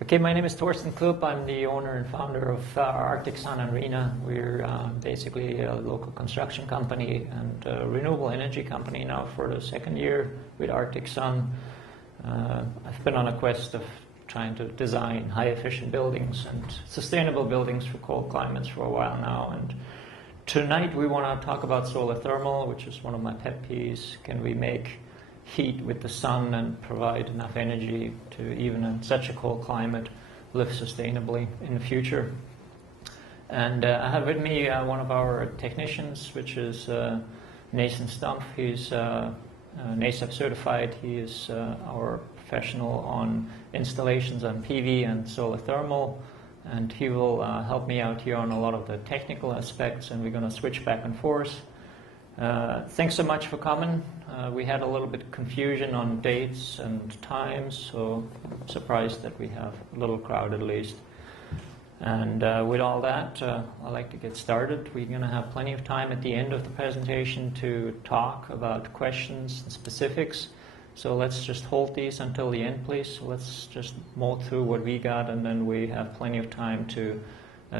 Okay, my name is Thorsten Chlupp. I'm the owner and founder of Arctic Sun and Rena. We're basically a local construction company and a renewable energy company now for the second year with Arctic Sun. I've been on a quest of trying to design high-efficient buildings and sustainable buildings for cold climates for a while now. And tonight we want to talk about solar thermal, which is one of my pet peeves. Can we make heat with the sun and provide enough energy to, even in such a cold climate, live sustainably in the future? And I have with me one of our technicians, which is Nathan Stumpff. He's NASAP certified. He is our professional on installations on PV and solar thermal, and he will help me out here on a lot of the technical aspects, and we're going to switch back and forth. Thanks so much for coming. We had a little bit of confusion on dates and times, so I'm surprised that we have a little crowd at least. And with all that, I'd like to get started. We're going to have plenty of time at the end of the presentation to talk about questions and specifics. So let's just hold these until the end, please. So let's just mull through what we got, and then we have plenty of time to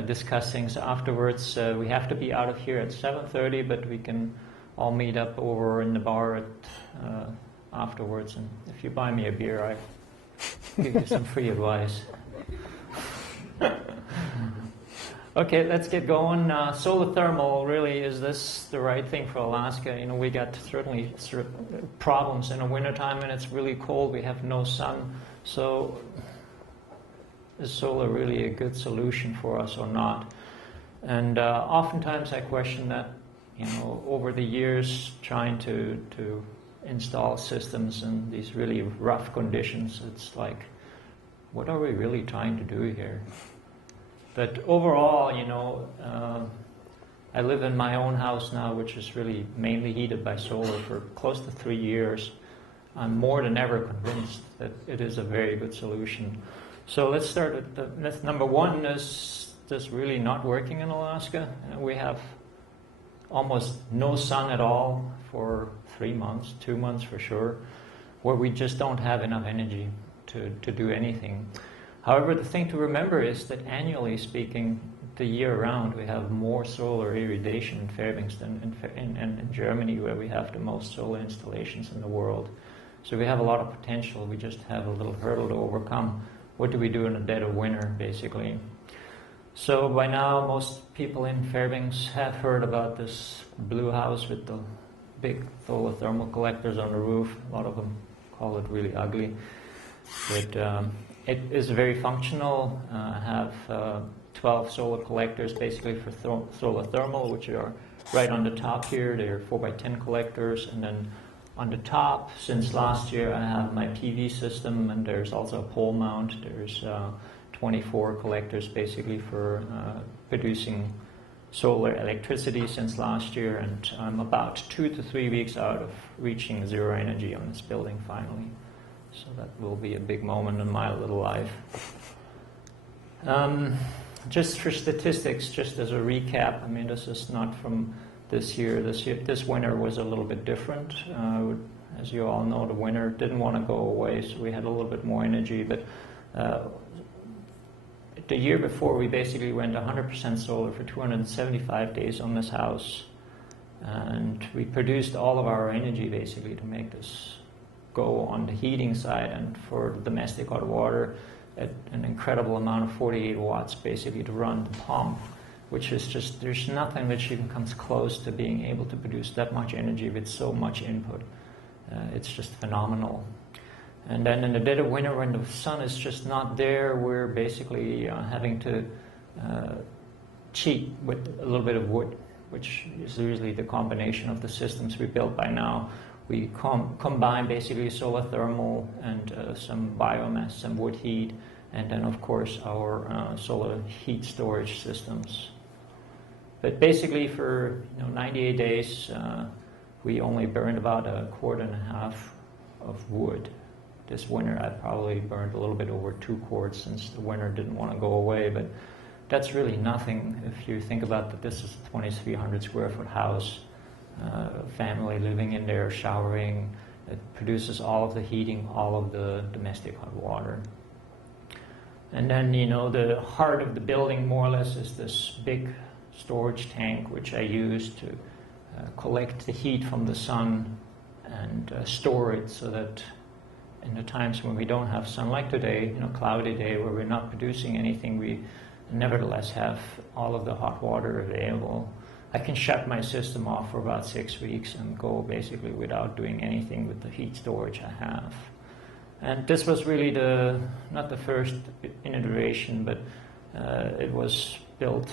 discuss things afterwards. We have to be out of here at 7:30, but we can all meet up over in the bar afterwards. And if you buy me a beer, I give you some free advice. Okay, let's get going. Solar thermal, really, is this the right thing for Alaska? You know, we got certainly problems in the wintertime when it's really cold. We have no sun. So is solar really a good solution for us or not? And oftentimes I question that, you know, over the years trying to install systems in these really rough conditions. It's like, what are we really trying to do here? But overall, you know, I live in my own house now, which is really mainly heated by solar for close to 3 years. I'm more than ever convinced that it is a very good solution. So let's start at the myth number one. Is this really not working in Alaska? We have almost no sun at all for 3 months, 2 months for sure, where we just don't have enough energy to do anything. However, the thing to remember is that annually speaking, the year round, we have more solar irradiation in Fairbanks than in Germany, where we have the most solar installations in the world. So we have a lot of potential. We just have a little hurdle to overcome. What do we do in the dead of winter, basically? So by now, most people in Fairbanks have heard about this blue house with the big solar thermal collectors on the roof. A lot of them call it really ugly. But it is very functional. I have 12 solar collectors basically for solar thermal, which are right on the top here. They're 4x10 collectors. And then on the top, since last year, I have my PV system, and there's also a pole mount. There's 24 collectors basically for producing solar electricity since last year, and I'm about 2 to 3 weeks out of reaching zero energy on this building finally. So that will be a big moment in my little life. Just for statistics, just as a recap, I mean, this is not from this year. This winter was a little bit different. As you all know, the winter didn't want to go away, so we had a little bit more energy. But the year before, we basically went 100% solar for 275 days on this house. And we produced all of our energy basically to make this go on the heating side, and for domestic hot water at an incredible amount of 48 watts basically to run the pump, which is just, there's nothing which even comes close to being able to produce that much energy with so much input. It's just phenomenal. And then in the dead of winter, when the sun is just not there, we're basically having to cheat with a little bit of wood, which is usually the combination of the systems we built by now. We combine basically solar thermal and some biomass, some wood heat, and then of course our solar heat storage systems. But basically for 98 days, we only burned about 1.5 quarts of wood. This winter I probably burned a little bit over 2 quarts since the winter didn't want to go away, but that's really nothing if you think about that this is a 2,300 square foot house. Family living in there, showering. It produces all of the heating, all of the domestic hot water. And then, the heart of the building more or less is this big storage tank, which I use to collect the heat from the sun and store it so that in the times when we don't have sun, like today, cloudy day where we're not producing anything, we nevertheless have all of the hot water available. I can shut my system off for about 6 weeks and go basically without doing anything with the heat storage I have. And this was really not the first iteration, but it was built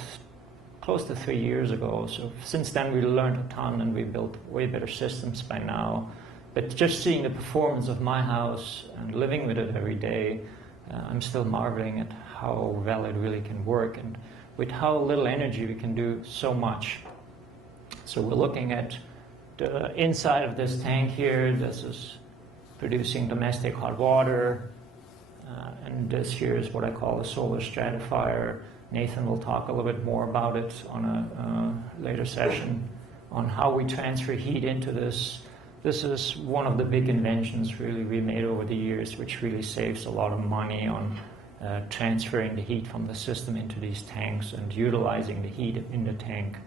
close to 3 years ago. So since then we learned a ton and we built way better systems by now. But just seeing the performance of my house and living with it every day, I'm still marveling at how well it really can work and with how little energy we can do so much. So we're looking at the inside of this tank here. This is producing domestic hot water. And this here is what I call a solar stratifier. Nathan will talk a little bit more about it on a later session on how we transfer heat into this. This is one of the big inventions really we made over the years, which really saves a lot of money on transferring the heat from the system into these tanks and utilizing the heat in the tank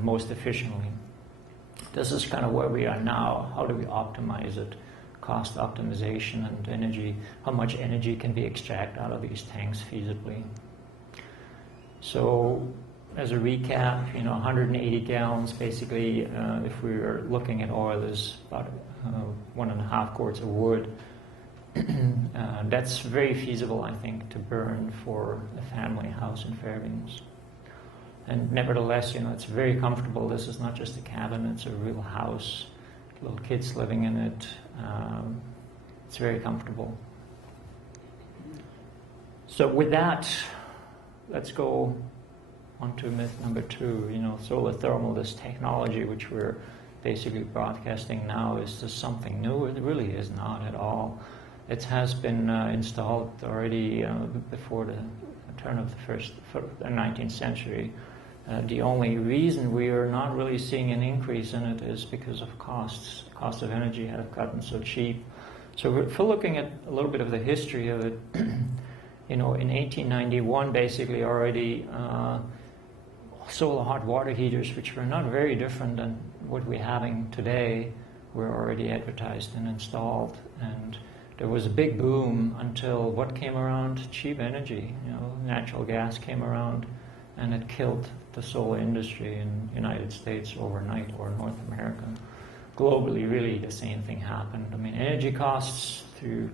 most efficiently. This is kind of where we are now. How do we optimize it? Cost optimization and energy. How much energy can we extract out of these tanks feasibly? So as a recap, 180 gallons basically, if we were looking at oil, is about 1.5 quarts of wood. That's very feasible, I think, to burn for a family house in Fairbanks. And nevertheless, it's very comfortable. This is not just a cabin, it's a real house. Little kids living in it. It's very comfortable. So with that, let's go on to myth number 2. Solar thermal, this technology which we're basically broadcasting now, is this something new? It really is not at all. It has been installed already before the turn of the 19th century. The only reason we are not really seeing an increase in it is because of costs. The cost of energy have gotten so cheap. So if we're looking at a little bit of the history of it, in 1891, basically already solar hot water heaters, which were not very different than what we're having today, were already advertised and installed. And there was a big boom until what came around? Cheap energy. Natural gas came around, and it killed the solar industry in the United States overnight, or North America. Globally, really the same thing happened. Energy costs through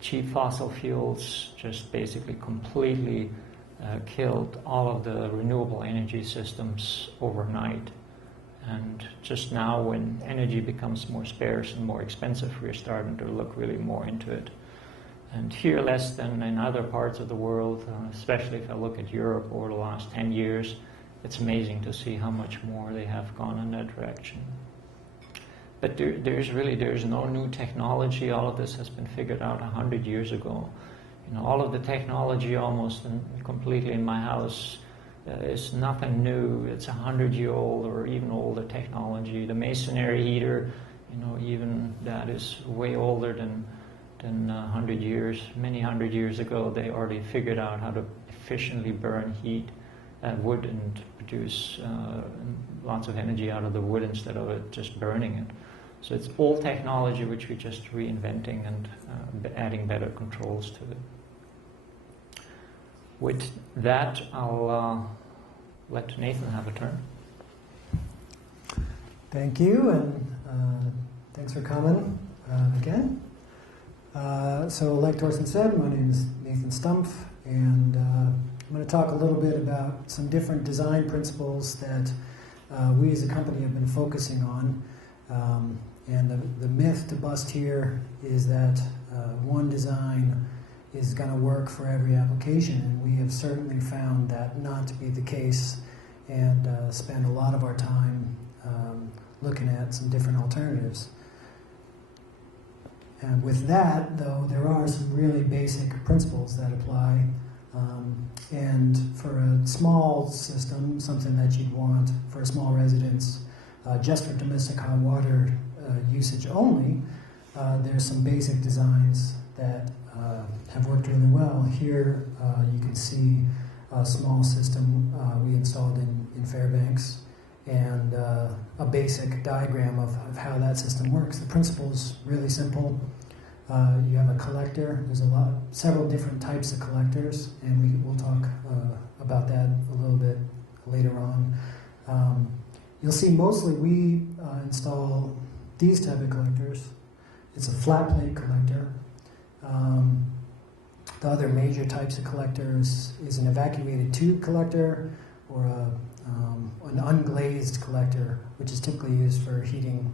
cheap fossil fuels just basically completely killed all of the renewable energy systems overnight. And just now, when energy becomes more scarce and more expensive, we're starting to look really more into it. And here, less than in other parts of the world, especially if I look at Europe over the last 10 years, it's amazing to see how much more they have gone in that direction. But there's no new technology. All of this has been figured out 100 years ago. All of the technology almost completely in my house is nothing new. It's 100-year-old or even older technology. The masonry heater, even that is way older than 100 years. Many 100 years ago, they already figured out how to efficiently burn heat wood and produce lots of energy out of the wood instead of it just burning it. So it's old technology which we're just reinventing and adding better controls to it. With that, I'll let Nathan have a turn. Thank you, and thanks for coming again. So like Thorsten said, my name is Nathan Stumpff, and I'm going to talk a little bit about some different design principles that we as a company have been focusing on. And the myth to bust here is that one design is going to work for every application, and we have certainly found that not to be the case, and spend a lot of our time looking at some different alternatives. And with that, though, there are some really basic principles that apply. And for a small system, something that you'd want for a small residence, just for domestic hot water usage only, there's some basic designs that have worked really well. Here you can see a small system we installed in Fairbanks, and a basic diagram of how that system works. The principle is really simple. You have a collector. There's several different types of collectors, and we'll talk about that a little bit later on. You'll see mostly we install these type of collectors. It's a flat plate collector. The other major types of collectors is an evacuated tube collector or an unglazed collector, which is typically used for heating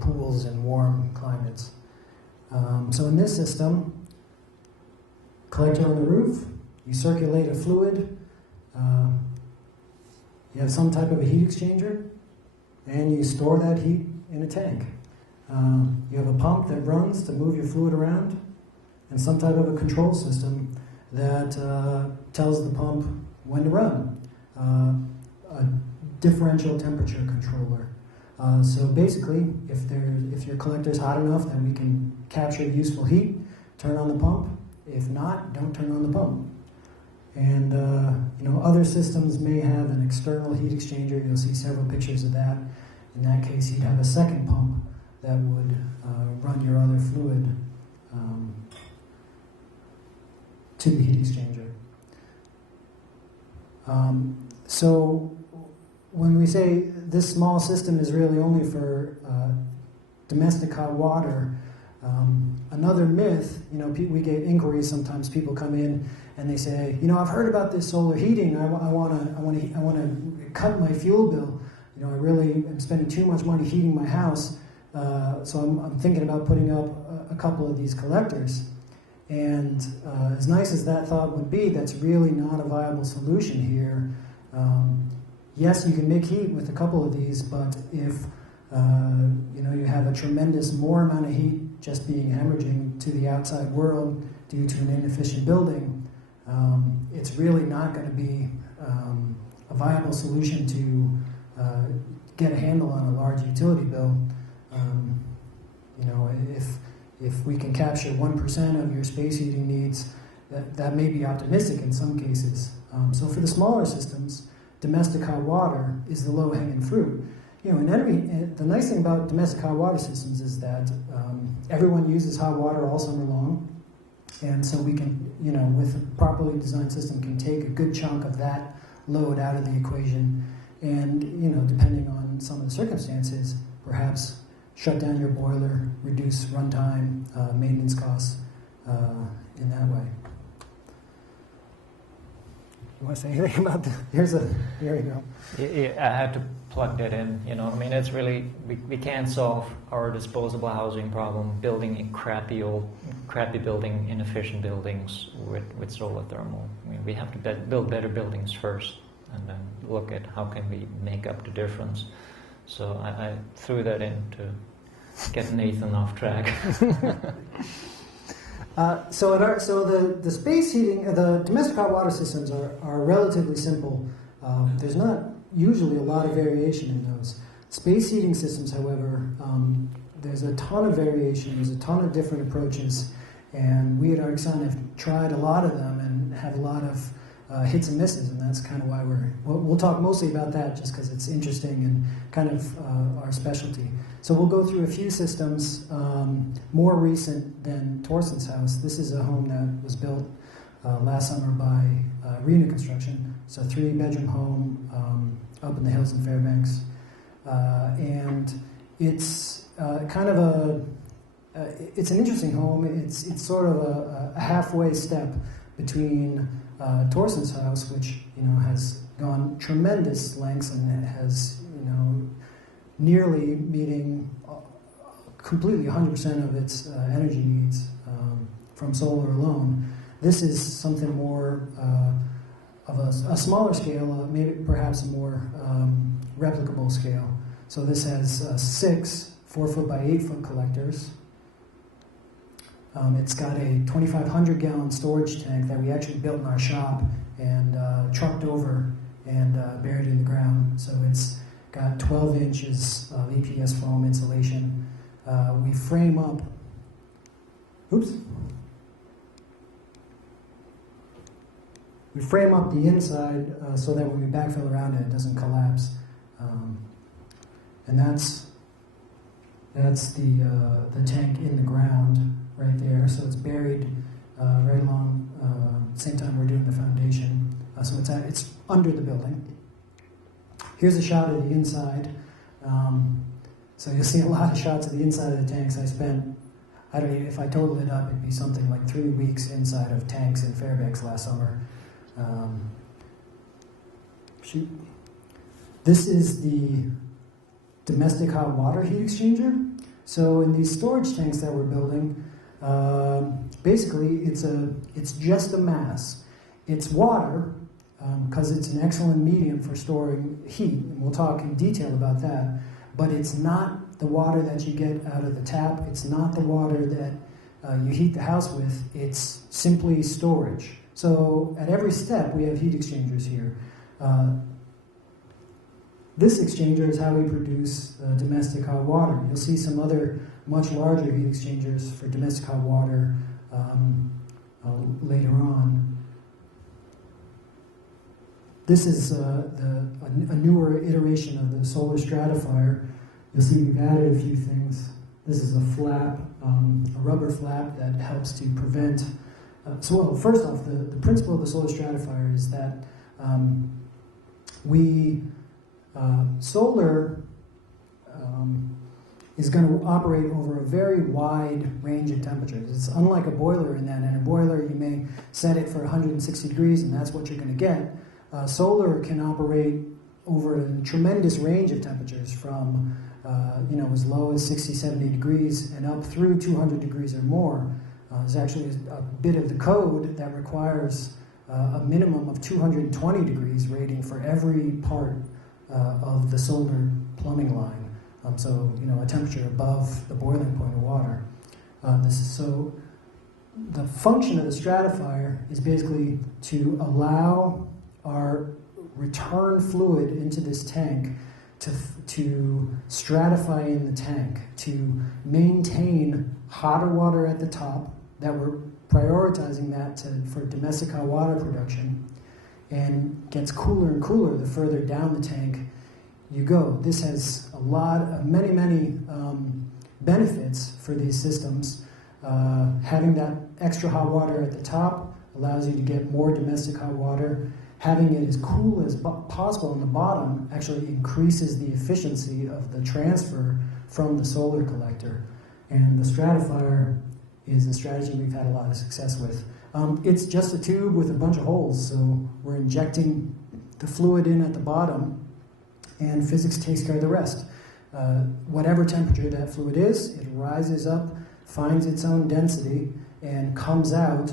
pools in warm climates. So in this system, collector on the roof, you circulate a fluid, you have some type of a heat exchanger, and you store that heat in a tank. You have a pump that runs to move your fluid around, and some type of a control system that tells the pump when to run. A differential temperature controller. So basically, if your collector is hot enough that we can capture useful heat, turn on the pump. If not, don't turn on the pump. And other systems may have an external heat exchanger. You'll see several pictures of that. In that case, you'd have a second pump that would run your other fluid to the heat exchanger. So when we say this small system is really only for domestic hot water, another myth, we get inquiries sometimes. People come in and they say, I've heard about this solar heating. I want to cut my fuel bill. I really am spending too much money heating my house, so I'm thinking about putting up a couple of these collectors. And as nice as that thought would be, that's really not a viable solution here. Yes, you can make heat with a couple of these, but if you have a tremendous more amount of heat just being hemorrhaging to the outside world due to an inefficient building, it's really not going to be a viable solution to get a handle on a large utility bill. If we can capture 1% of your space heating needs, that may be optimistic in some cases. So for the smaller systems, domestic hot water is the low-hanging fruit. The nice thing about domestic hot water systems is that everyone uses hot water all summer long, and so we can, with a properly designed system, can take a good chunk of that load out of the equation, and depending on some of the circumstances, perhaps shut down your boiler, reduce runtime, maintenance costs in that way. You want to say anything about that? Here you go. I had to plug that in. It's really we can't solve our disposable housing problem building crappy building, inefficient buildings with solar thermal. We have to build better buildings first, and then look at how can we make up the difference. So I threw that in to get Nathan off track. So the space heating, the domestic hot water systems are relatively simple. There's not usually a lot of variation in those. Space heating systems, however, there's a ton of variation. There's a ton of different approaches, and we at Arcsun have tried a lot of them and have a lot of hits and misses, and that's kind of why we'll talk mostly about that just because it's interesting and kind of our specialty. So we'll go through a few systems more recent than Thorsten's house. This is a home that was built last summer by Arena Construction. It's a 3-bedroom home up in the hills in Fairbanks, and it's kind of it's an interesting home. It's sort of a halfway step between Thorsten's house, which has gone tremendous lengths and has nearly meeting completely 100% of its energy needs from solar alone. This is something more of a smaller scale, maybe perhaps a more replicable scale. So this has 6 4-foot by 8-foot collectors. It's got a 2,500 gallon storage tank that we actually built in our shop and trucked over and buried in the ground. So it's got 12 inches of EPS foam insulation. We frame up. Oops. we frame up the inside so that when we backfill around it, it doesn't collapse. And that's the tank in the ground right there. So it's buried right along same time we're doing the foundation. So it's under the building. Here's a shot of the inside. So you'll see a lot of shots of the inside of the tanks. I spent, I don't know, if I total it up, it'd be something like 3 weeks inside of tanks in Fairbanks last summer. Shoot. This is the domestic hot water heat exchanger. So in these storage tanks that we're building, basically it's just a mass. It's water, because it's an excellent medium for storing heat, and we'll talk in detail about that, but it's not the water that you get out of the tap, it's not the water that you heat the house with, it's simply storage. So at every step we have heat exchangers here. This exchanger is how we produce domestic hot water. You'll see some other much larger heat exchangers for domestic hot water later on. This is a newer iteration of the solar stratifier. You'll see we've added a few things. This is a flap, a rubber flap that helps to prevent. Well, first off, the principle of the solar stratifier is that solar is going to operate over a very wide range of temperatures. It's unlike a boiler in that in a boiler you may set it for 160 degrees and that's what you're going to get. Solar can operate over a tremendous range of temperatures from as low as 60, 70 degrees and up through 200 degrees or more. There's actually a bit of the code that requires a minimum of 220 degrees rating for every part of the solar plumbing line. So a temperature above the boiling point of water. So the function of the stratifier is basically to allow our return fluid into this tank to stratify in the tank, to maintain hotter water at the top, that we're prioritizing that for domestic hot water production, and gets cooler and cooler the further down the tank you go. This has many benefits for these systems. Having that extra hot water at the top allows you to get more domestic hot water. Having it as cool as possible on the bottom actually increases the efficiency of the transfer from the solar collector. And the stratifier is a strategy we've had a lot of success with. It's just a tube with a bunch of holes, so we're injecting the fluid in at the bottom, and physics takes care of the rest. Whatever temperature that fluid is, it rises up, finds its own density, and comes out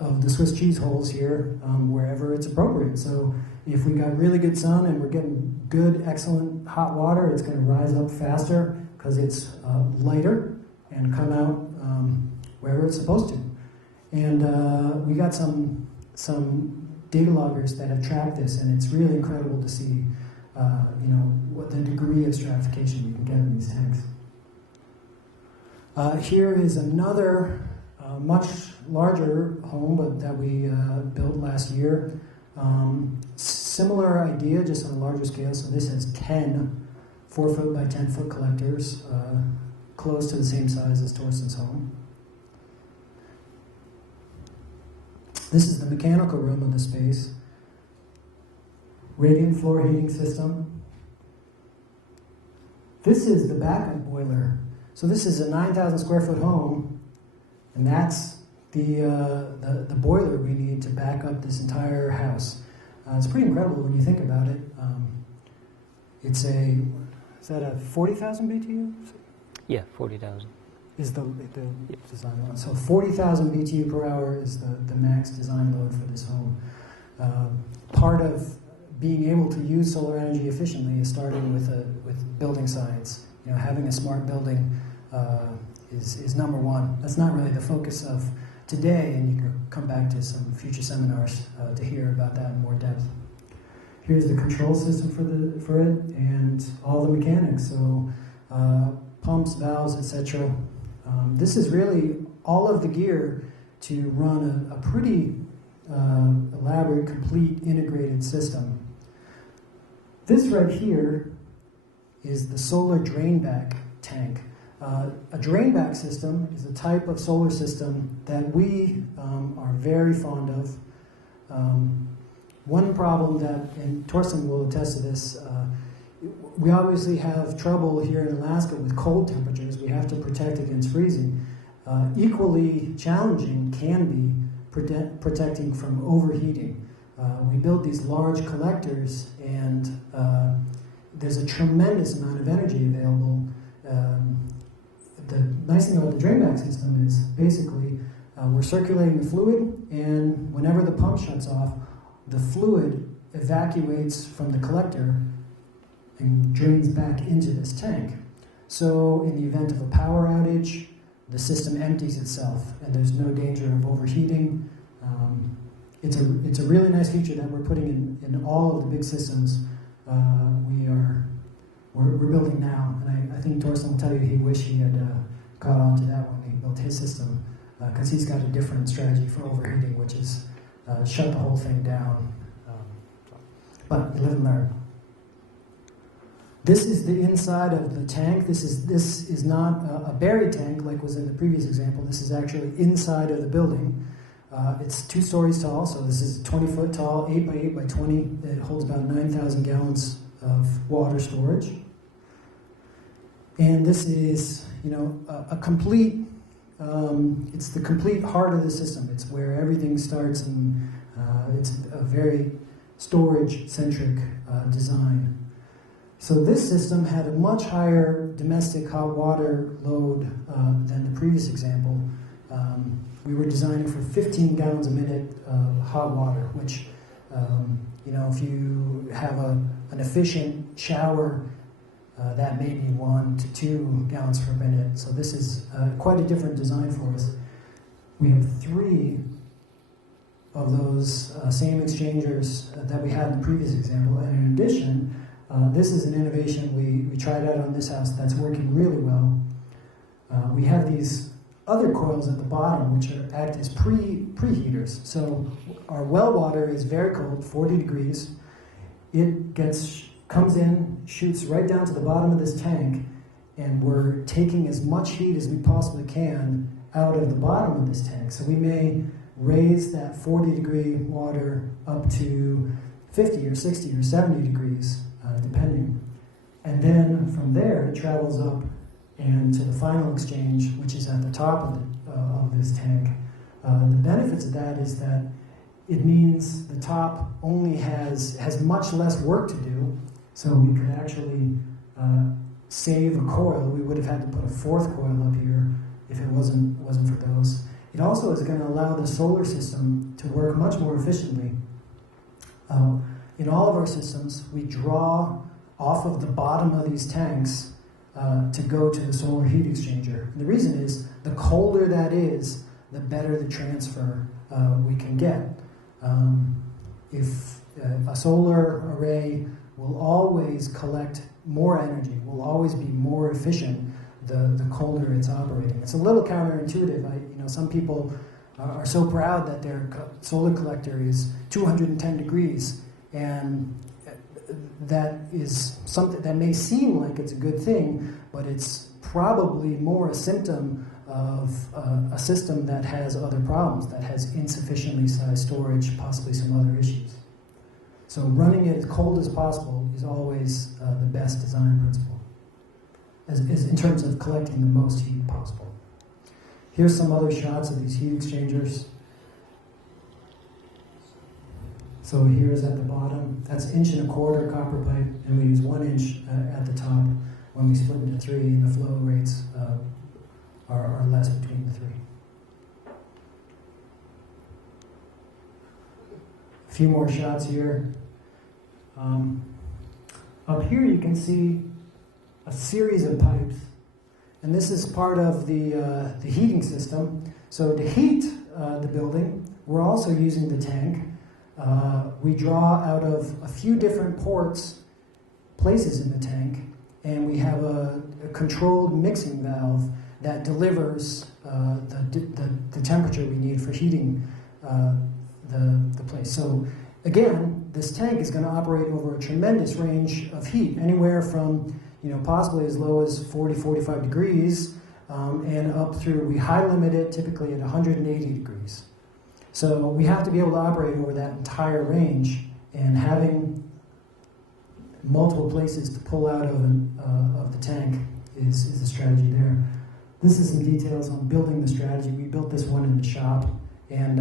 of the Swiss cheese holes here wherever it's appropriate. So if we got really good sun and we're getting good, excellent hot water, it's going to rise up faster because it's lighter and come out wherever it's supposed to. And we got some data loggers that have tracked this, and it's really incredible to see what the degree of stratification we can get in these tanks. Here is another much larger home, but that we built last year. Similar idea, just on a larger scale. So this has 10 4-foot by 10-foot collectors, close to the same size as Thorsten's home. This is the mechanical room of the space. Radiant floor heating system. This is the backup boiler. So this is a 9,000 square foot home, and that's the boiler we need to back up this entire house. It's pretty incredible when you think about it. Is that a 40,000 BTU? Yeah, 40,000. Is the design load. So 40,000 BTU per hour is the max design load for this home. Part of being able to use solar energy efficiently is starting with building science. Having a smart building is number one. That's not really the focus of today, and you can come back to some future seminars to hear about that in more depth. Here's the control system for it and all the mechanics. So pumps, valves, etc. This is really all of the gear to run a pretty elaborate, complete, integrated system. This right here is the solar drainback tank. A drainback system is a type of solar system that we are very fond of. One problem that, and Thorsten will attest to this, we obviously have trouble here in Alaska with cold temperatures. We have to protect against freezing. Equally challenging can be protecting from overheating. We build these large collectors, and there's a tremendous amount of energy available. The nice thing about the drainback system is basically we're circulating the fluid, and whenever the pump shuts off, the fluid evacuates from the collector and drains back into this tank. So in the event of a power outage, the system empties itself, and there's no danger of overheating. It's a really nice feature that we're putting in all of the big systems we're building now. And I think Thorsten will tell you he wished he had caught on to that when he built his system, because he's got a different strategy for overheating, which is shut the whole thing down. But you live and learn. This is the inside of the tank. This is not a buried tank like was in the previous example. This is actually inside of the building. It's 2 stories tall, so this is 20 foot tall, 8 by 8 by 20. It holds about 9,000 gallons of water storage. And this is, a complete, it's the complete heart of the system. It's where everything starts, and it's a very storage-centric design. So this system had a much higher domestic hot water load than the previous example. We were designing for 15 gallons a minute of hot water, which, if you have an efficient shower, that may be 1 to 2 gallons per minute. So this is quite a different design for us. We have 3 of those same exchangers that we had in the previous example. And in addition, this is an innovation we tried out on this house that's working really well. We have these other coils at the bottom which act as preheaters. So our well water is very cold, 40 degrees. It comes in, shoots right down to the bottom of this tank, and we're taking as much heat as we possibly can out of the bottom of this tank. So we may raise that 40 degree water up to 50 or 60 or 70 degrees, depending. And then from there, it travels up and to the final exchange, which is at the top of this tank. The benefits of that is that it means the top only has much less work to do, so we could actually save a coil. We would have had to put a 4th coil up here if it wasn't for those. It also is going to allow the solar system to work much more efficiently. In all of our systems, we draw off of the bottom of these tanks to go to the solar heat exchanger. And the reason is, the colder that is, the better the transfer we can get. If a solar array will always collect more energy, will always be more efficient the colder it's operating. It's a little counterintuitive. Some people are so proud that their solar collector is 210 degrees, and that is something that may seem like it's a good thing, but it's probably more a symptom of a system that has other problems, that has insufficiently sized storage, possibly some other issues. So running it as cold as possible is always the best design principle, as in terms of collecting the most heat possible. Here's some other shots of these heat exchangers. So here's at the bottom, that's 1.25 inch copper pipe, and we use 1 inch at the top. When we split into 3, and the flow rates are less between the 3. A few more shots here. Up here you can see a series of pipes, and this is part of the heating system. So to heat the building, we're also using the tank. We draw out of a few different places in the tank, and we have a controlled mixing valve that delivers the temperature we need for heating the place. So again, this tank is going to operate over a tremendous range of heat, anywhere from possibly as low as 40, 45 degrees, and up through, we high limit it typically at 180 degrees. So we have to be able to operate over that entire range, and having multiple places to pull out of the tank is a strategy there. This is some details on building the strategy. We built this one in the shop, and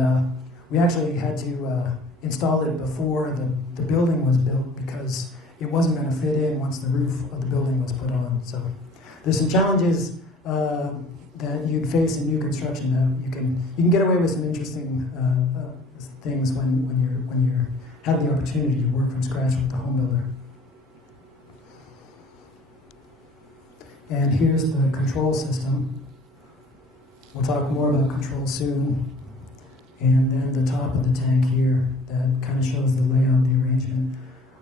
we actually had to install it before the building was built because it wasn't going to fit in once the roof of the building was put on. So there's some challenges that you'd face in new construction that you can get away with some interesting things when you have the opportunity to work from scratch with the home builder. And here's the control system. We'll talk more about control soon. And then the top of the tank here, that kind of shows the layout, the arrangement.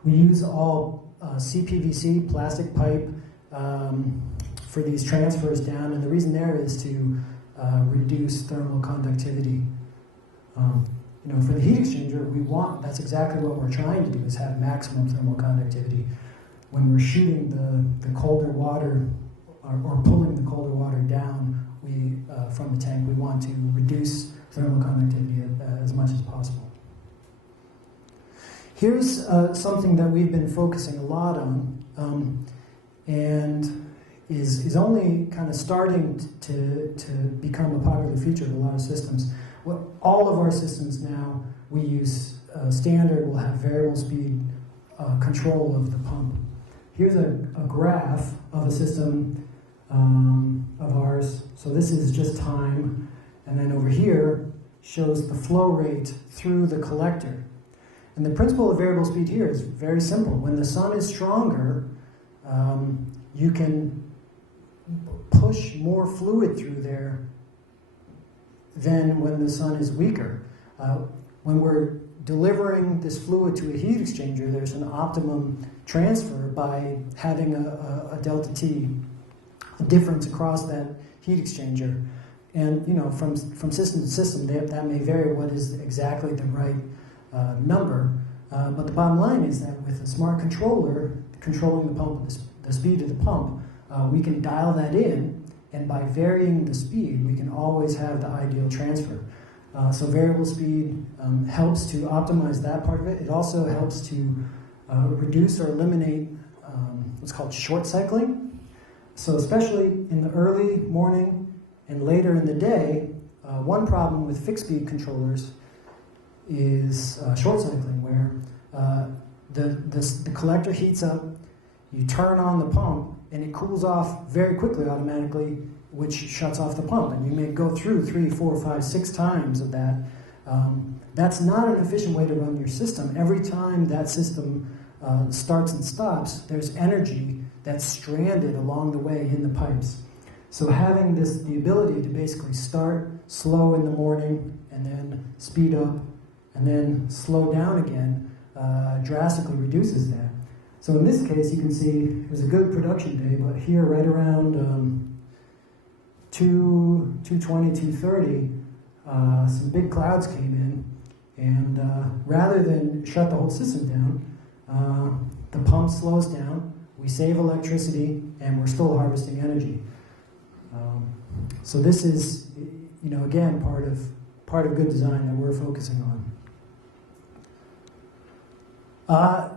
We use all CPVC, plastic pipe, for these transfers down, and the reason there is to reduce thermal conductivity. For the heat exchanger, that's exactly what we're trying to do, is have maximum thermal conductivity. When we're shooting the colder water, or pulling the colder water down from the tank, we want to reduce thermal conductivity as much as possible. Here's something that we've been focusing a lot on, and is only kind of starting to become a popular feature of a lot of systems. All of our systems now, we use standard, we'll have variable speed control of the pump. Here's a graph of a system of ours. So this is just time, and then over here shows the flow rate through the collector. And the principle of variable speed here is very simple. When the sun is stronger, you can push more fluid through there than when the sun is weaker. When we're delivering this fluid to a heat exchanger, there's an optimum transfer by having a delta T difference across that heat exchanger. And from system to system, that may vary what is exactly the right number. But the bottom line is that with a smart controller controlling the pump, the speed of the pump, we can dial that in, and by varying the speed, we can always have the ideal transfer. So variable speed helps to optimize that part of it. It also helps to reduce or eliminate what's called short cycling. So especially in the early morning and later in the day, one problem with fixed speed controllers is short cycling, where the collector heats up, you turn on the pump, and it cools off very quickly automatically, which shuts off the pump. And you may go through 3, 4, 5, 6 times of that. That's not an efficient way to run your system. Every time that system starts and stops, there's energy that's stranded along the way in the pipes. So having the ability to basically start slow in the morning and then speed up and then slow down again drastically reduces that. So in this case, you can see it was a good production day, but here right around 2:20, 2:30, some big clouds came in, and rather than shut the whole system down, the pump slows down, we save electricity, and we're still harvesting energy. So this is, again, part of good design that we're focusing on.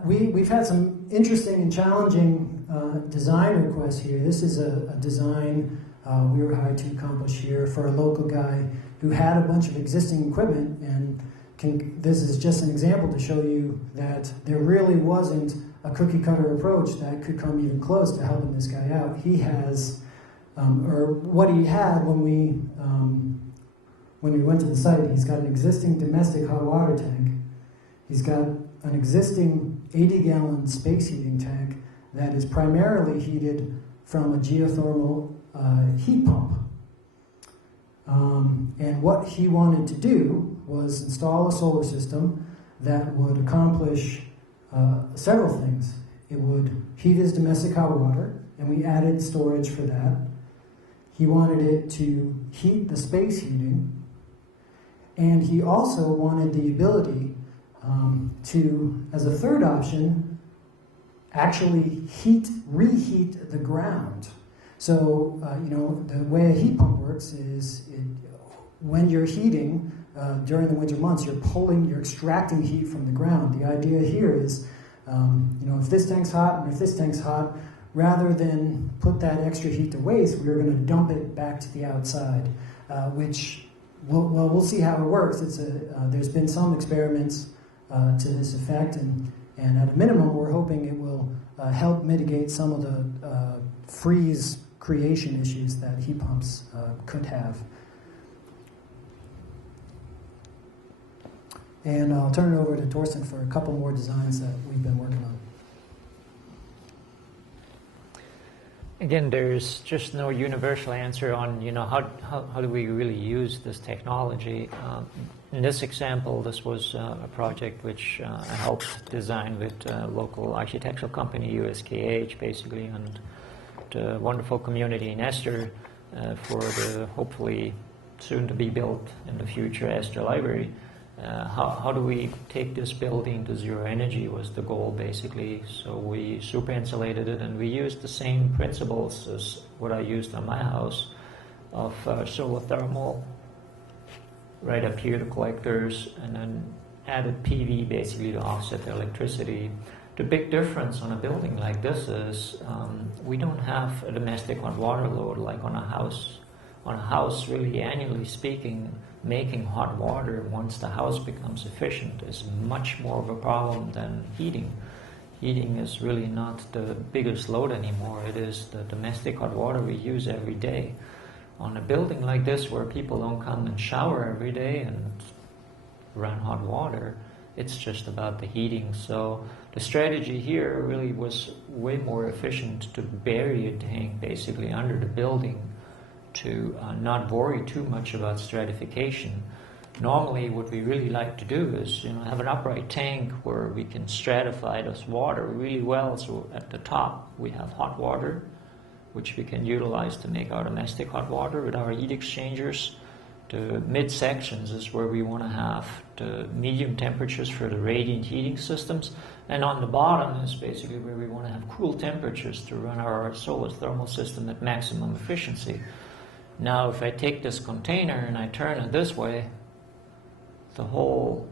We've had some interesting and challenging design requests here. This is a design we were hired to accomplish here for a local guy who had a bunch of existing equipment, and this is just an example to show you that there really wasn't a cookie cutter approach that could come even close to helping this guy out. He has, or what he had when we went to the site, he's got an existing domestic hot water tank. He's got an existing 80-gallon space heating tank that is primarily heated from a geothermal heat pump. And what he wanted to do was install a solar system that would accomplish several things. It would heat his domestic hot water, and we added storage for that. He wanted it to heat the space heating, And he also wanted the ability to, as a third option, actually reheat the ground. So, the way a heat pump works is when you're heating during the winter months, you're extracting heat from the ground. The idea here is, if this tank's hot and if this tank's hot, rather than put that extra heat to waste, we're going to dump it back to the outside, which, we'll see how it works. There's been some experiments to this effect, and at a minimum, we're hoping it will help mitigate some of the freeze creation issues that heat pumps could have. And I'll turn it over to Thorsten for a couple more designs that we've been working on. Again, there's just no universal answer on, how do we really use this technology. In this example, this was a project which I helped design with a local architectural company, USKH, basically, and the wonderful community in Esther for the hopefully soon-to-be built in the future Esther Library. How do we take this building to zero energy was the goal, basically. So we super insulated it, and we used the same principles as what I used on my house of solar thermal right up here, the collectors, and then added PV basically to offset the electricity. The big difference on a building like this is we don't have a domestic hot water load like on a house. On a house, really annually speaking, making hot water once the house becomes efficient is much more of a problem than heating. Heating is really not the biggest load anymore. It is the domestic hot water we use every day. On a building like this where people don't come and shower every day and run hot water, it's just about the heating. So the strategy here really was way more efficient to bury a tank basically under the building to not worry too much about stratification. Normally what we really like to do is have an upright tank where we can stratify this water really well. So at the top we have hot water, which we can utilize to make our domestic hot water with our heat exchangers. The mid-sections is where we want to have the medium temperatures for the radiant heating systems. And on the bottom is basically where we want to have cool temperatures to run our solar thermal system at maximum efficiency. Now, if I take this container and I turn it this way, the whole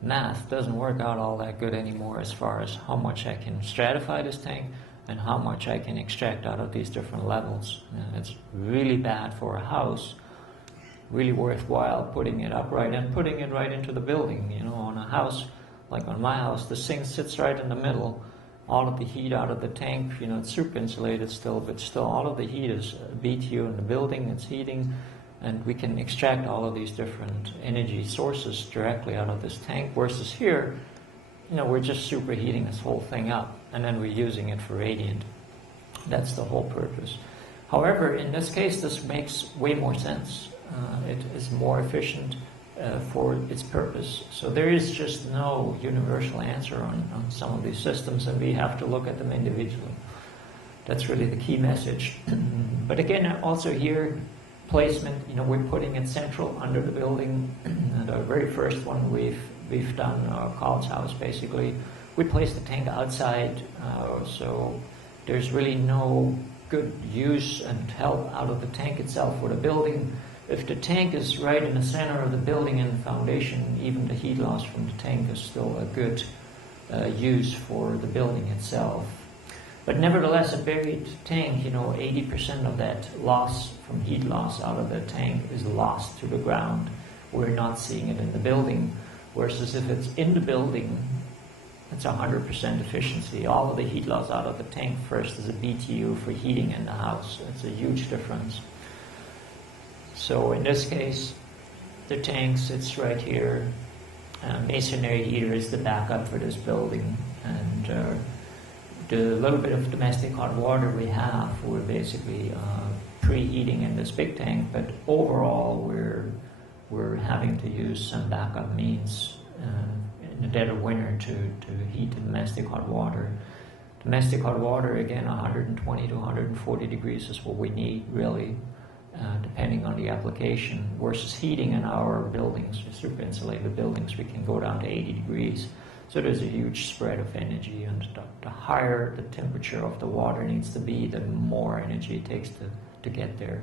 math doesn't work out all that good anymore as far as how much I can stratify this tank and how much I can extract out of these different levels. And it's really bad for a house, really worthwhile putting it upright and putting it right into the building. On a house, like on my house, the sink sits right in the middle. All of the heat out of the tank, it's super insulated still, but still all of the heat is BTU in the building, it's heating, and we can extract all of these different energy sources directly out of this tank, versus here, we're just superheating this whole thing up, and then we're using it for radiant. That's the whole purpose. However, in this case, this makes way more sense. It is more efficient for its purpose. So there is just no universal answer on some of these systems, and we have to look at them individually. That's really the key message. But again, also here, placement, we're putting it central under the building. The very first one we've done, Carl's house basically, we placed the tank outside, so there's really no good use and help out of the tank itself for the building. If the tank is right in the center of the building and the foundation, even the heat loss from the tank is still a good use for the building itself. But nevertheless, a buried tank, 80% of that loss from heat loss out of the tank is lost to the ground. We're not seeing it in the building. Versus if it's in the building, it's 100% efficiency. All of the heat loss out of the tank first is a BTU for heating in the house. It's a huge difference. So in this case, the tank sits right here. Masonry heater is the backup for this building. And the little bit of domestic hot water we have, we're basically preheating in this big tank. But overall, we're having to use some backup means in the dead of winter to heat the domestic hot water. Domestic hot water, again, 120 to 140 degrees is what we need, really. depending on the application, versus heating in our buildings, super insulated buildings, we can go down to 80 degrees. So there's a huge spread of energy, and the higher the temperature of the water needs to be, the more energy it takes to get there.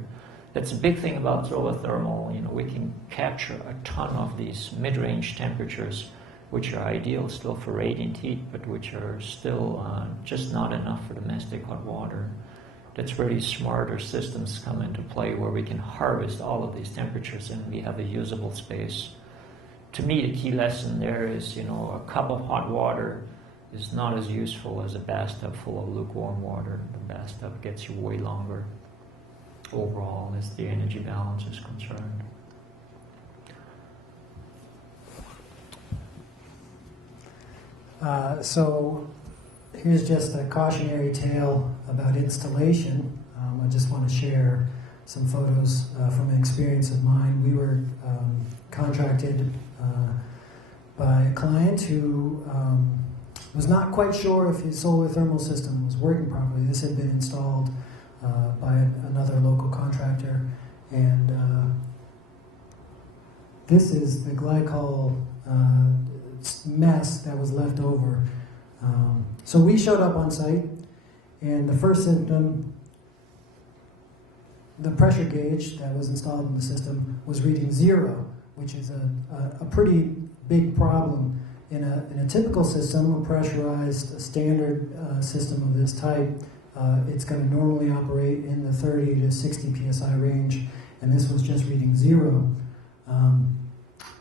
That's a big thing about solar thermal. You know, we can capture a ton of these mid-range temperatures, which are ideal still for radiant heat, but which are still just not enough for domestic hot water. That's where these smarter systems come into play, where we can harvest all of these temperatures and we have a usable space. To me, the key lesson there is, you know, a cup of hot water is not as useful as a bathtub full of lukewarm water. The bathtub gets you way longer overall as the energy balance is concerned. So here's just a cautionary tale about installation. I just want to share some photos from an experience of mine. We were contracted by a client who was not quite sure if his solar thermal system was working properly. This had been installed by another local contractor, and this is the glycol mess that was left over. So we showed up on site, and the first symptom, the pressure gauge that was installed in the system was reading 0, which is a pretty big problem. In a typical system, a pressurized standard system of this type, it's going to normally operate in the 30 to 60 psi range, and this was just reading 0.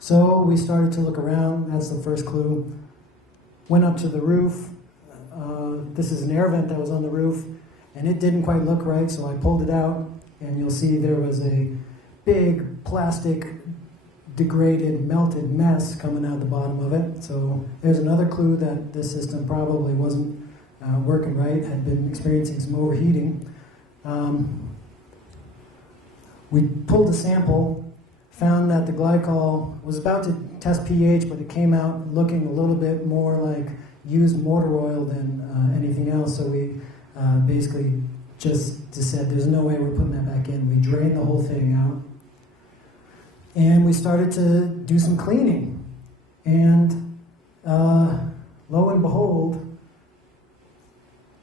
So we started to look around. That's the first clue. Went up to the roof. This is an air vent that was on the roof, and it didn't quite look right, so I pulled it out, and you'll see there was a big plastic degraded, melted mess coming out the bottom of it. So there's another clue that this system probably wasn't working right, had been experiencing some overheating. We pulled a sample, found that the glycol was about to test pH, but it came out looking a little bit more like used motor oil than anything else. So we basically just said, there's no way we're putting that back in. We drained the whole thing out. And we started to do some cleaning. And lo and behold,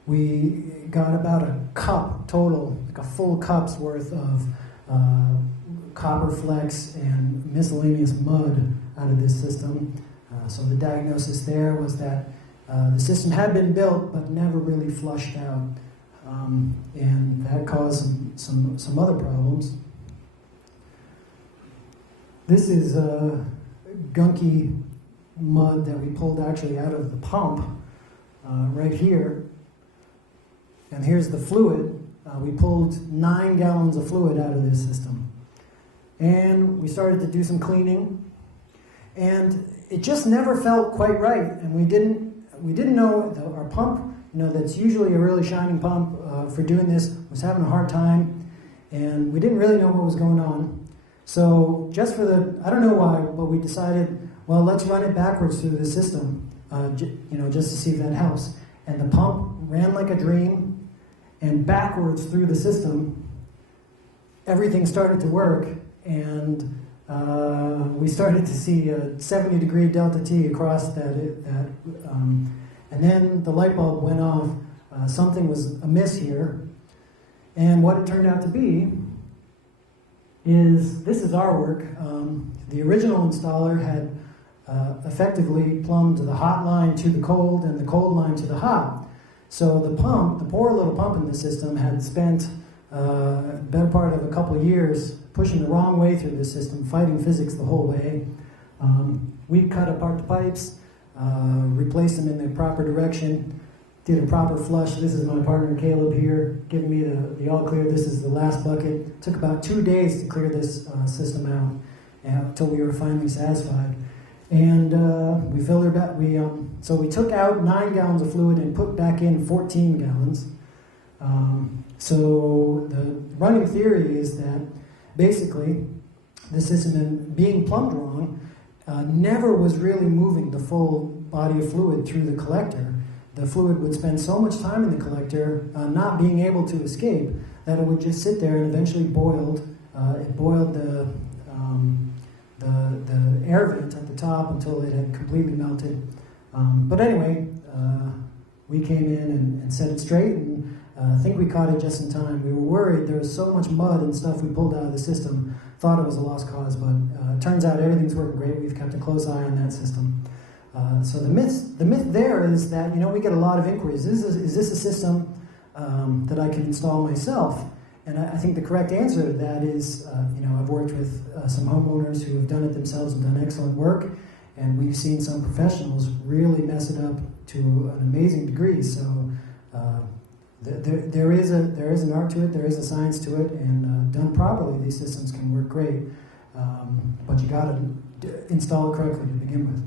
we got about a cup total, like a full cup's worth of copper flecks and miscellaneous mud out of this system. So the diagnosis there was that the system had been built but never really flushed out. And that caused some other problems. This is gunky mud that we pulled actually out of the pump right here. And here's the fluid. We pulled 9 gallons of fluid out of this system. And we started to do some cleaning. And it just never felt quite right. And we didn't know our pump, you know, that's usually a really shining pump for doing this, was having a hard time. And we didn't really know what was going on. So just for I don't know why, but we decided, well, let's run it backwards through the system, just to see if that helps. And the pump ran like a dream, and backwards through the system, everything started to work, and we started to see a 70-degree delta T across that, and then the light bulb went off. Something was amiss here, and what it turned out to be this is our work. The original installer had effectively plumbed the hot line to the cold and the cold line to the hot. So the poor little pump in the system had spent the better part of a couple of years pushing the wrong way through the system, fighting physics the whole way. We cut apart the pipes, replaced them in the proper direction, did a proper flush. This is my partner Caleb here, giving me the all clear. This is the last bucket. It took about 2 days to clear this system out until we were finally satisfied. And we filled her back. So we took out 9 gallons of fluid and put back in 14 gallons. So the running theory is that basically the system, being plumbed wrong, never was really moving the full body of fluid through the collector. The fluid would spend so much time in the collector not being able to escape that it would just sit there and eventually boiled it boiled the air vent at the top until it had completely melted. But anyway, we came in and set it straight, and I think we caught it just in time. We were worried. There was so much mud and stuff we pulled out of the system. Thought it was a lost cause, but it turns out everything's working great. We've kept a close eye on that system. So the myth there is that, we get a lot of inquiries. Is this a system that I can install myself? And I think the correct answer to that is, I've worked with some homeowners who have done it themselves and done excellent work, and we've seen some professionals really mess it up to an amazing degree. So there is an art to it, there is a science to it, and done properly, these systems can work great. But you got to install it correctly to begin with.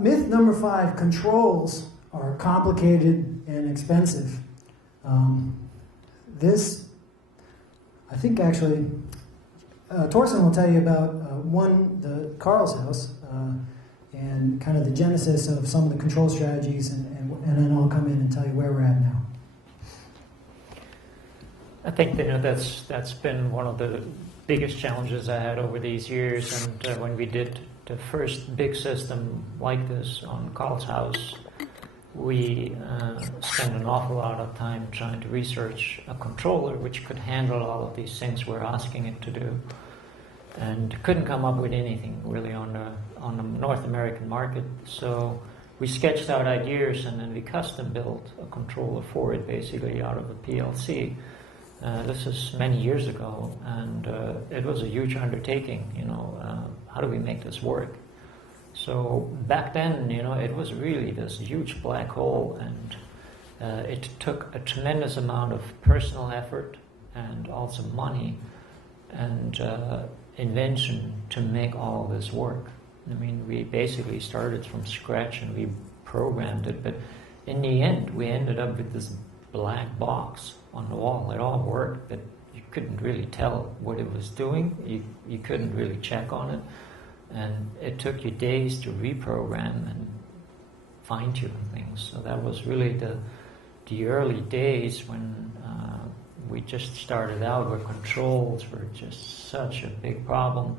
Myth number 5: controls are complicated and expensive. This, I think, actually, Thorsten will tell you about the Carl's house, and kind of the genesis of some of the control strategies, and then I'll come in and tell you where we're at now. I think that's been one of the biggest challenges I had over these years, and when we did the first big system like this on Carl's house, we spent an awful lot of time trying to research a controller which could handle all of these things we're asking it to do, and couldn't come up with anything really on the North American market. So we sketched out ideas, and then we custom built a controller for it, basically out of a PLC. This is many years ago, and it was a huge undertaking. How do we make this work? So back then, it was really this huge black hole, and it took a tremendous amount of personal effort and also money and invention to make all of this work. I mean, we basically started from scratch and we programmed it, but in the end, we ended up with this black box on the wall. It all worked, but you couldn't really tell what it was doing. You couldn't really check on it. And it took you days to reprogram and fine-tune things. So that was really the early days when we just started out, where controls were just such a big problem.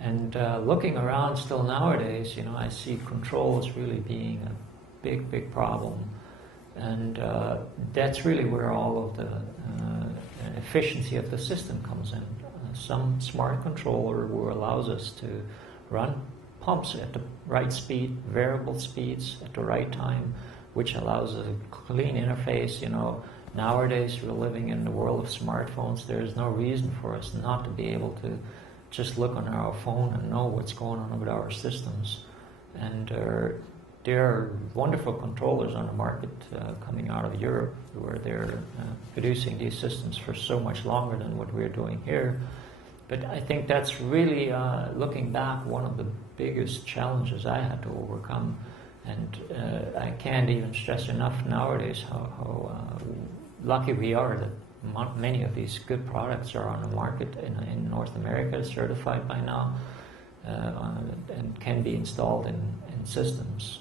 And looking around still nowadays, I see controls really being a big, big problem. And that's really where all of the efficiency of the system comes in. Some smart controller who allows us to run pumps at the right speed, variable speeds at the right time, which allows a clean interface. Nowadays we're living in the world of smartphones. There's no reason for us not to be able to just look on our phone and know what's going on with our systems. And there are wonderful controllers on the market coming out of Europe, where they're producing these systems for so much longer than what we're doing here. But I think that's really, looking back, one of the biggest challenges I had to overcome. And I can't even stress enough nowadays how lucky we are that many of these good products are on the market in North America, certified by now, and can be installed in systems.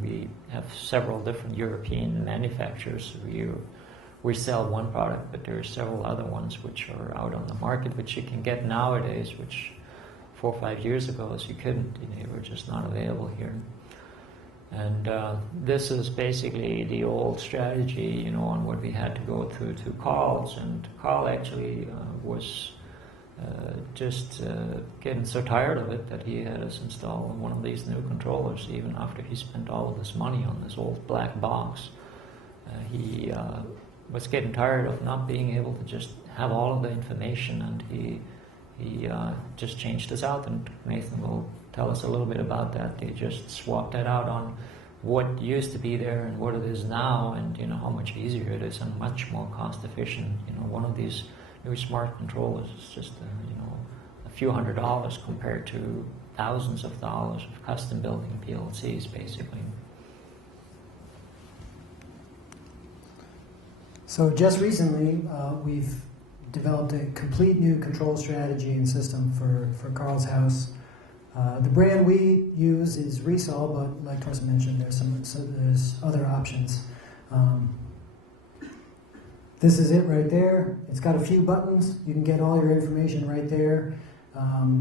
We have several different European manufacturers. We sell one product, but there are several other ones which are out on the market, which you can get nowadays, which 4 or 5 years ago you couldn't. They were just not available here. And this is basically the old strategy, on what we had to go through to Carl's. And Carl actually was just getting so tired of it that he had us install one of these new controllers, even after he spent all of this money on this old black box. He was getting tired of not being able to just have all of the information, and he just changed us out, and Nathan will tell us a little bit about that. They just swapped that out on what used to be there and what it is now, and how much easier it is and much more cost efficient. One of these new smart controllers is just a few $100s compared to thousands of dollars of custom building PLCs, basically. So just recently, we've developed a complete new control strategy and system for Carl's house. The brand we use is Resol, but like Thorsten mentioned, there's other options. this is it right there. It's got a few buttons. You can get all your information right there.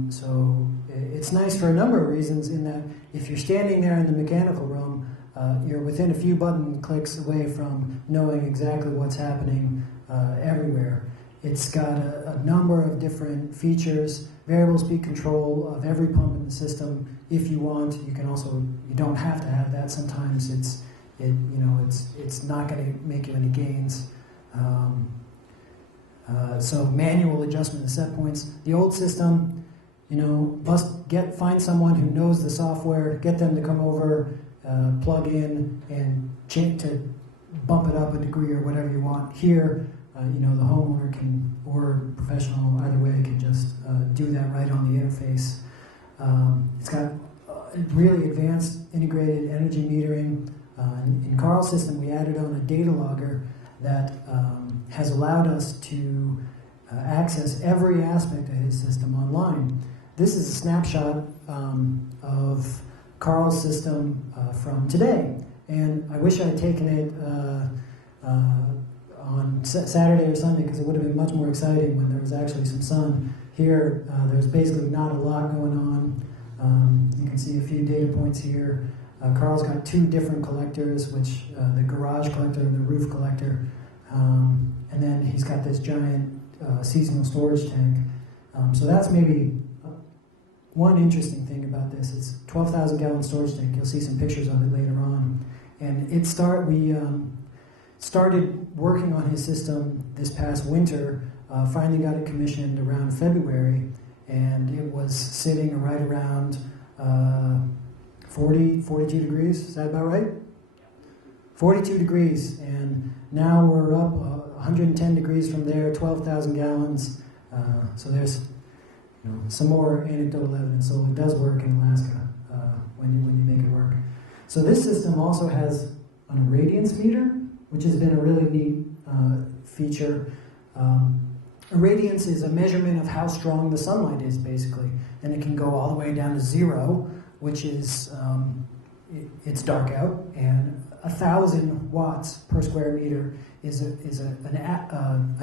So it's nice for a number of reasons in that if you're standing there in the mechanical room, you're within a few button clicks away from knowing exactly what's happening everywhere. It's got a number of different features, variable speed control of every pump in the system. If you want, you can also, you don't have to have that. Sometimes it's not going to make you any gains. So manual adjustment of set points. The old system, find someone who knows the software, get them to come over, plug in, and change to bump it up a degree or whatever you want. Here, the homeowner can, or professional, either way, can just do that right on the interface. It's got really advanced integrated energy metering. In Carl's system, we added on a data logger that has allowed us to access every aspect of his system online. This is a snapshot of Carl's system from today, and I wish I had taken it on Saturday or Sunday because it would have been much more exciting when there was actually some sun. Here, there's basically not a lot going on. You can see a few data points here. Carl's got two different collectors, which the garage collector and the roof collector. And then he's got this giant seasonal storage tank. So that's maybe one interesting thing about this. It's 12,000 gallon storage tank. You'll see some pictures of it later on. And we started working on his system this past winter, finally got it commissioned around February, and it was sitting right around 42 degrees. Is that about right? 42 degrees, and now we're up 110 degrees from there, 12,000 gallons. So there's some more anecdotal evidence. So it does work in Alaska when you make it work. So this system also has a radiance meter, which has been a really neat feature. A radiance is a measurement of how strong the sunlight is, basically, and it can go all the way down to 0, which is it's dark out, and 1,000 watts per square meter is an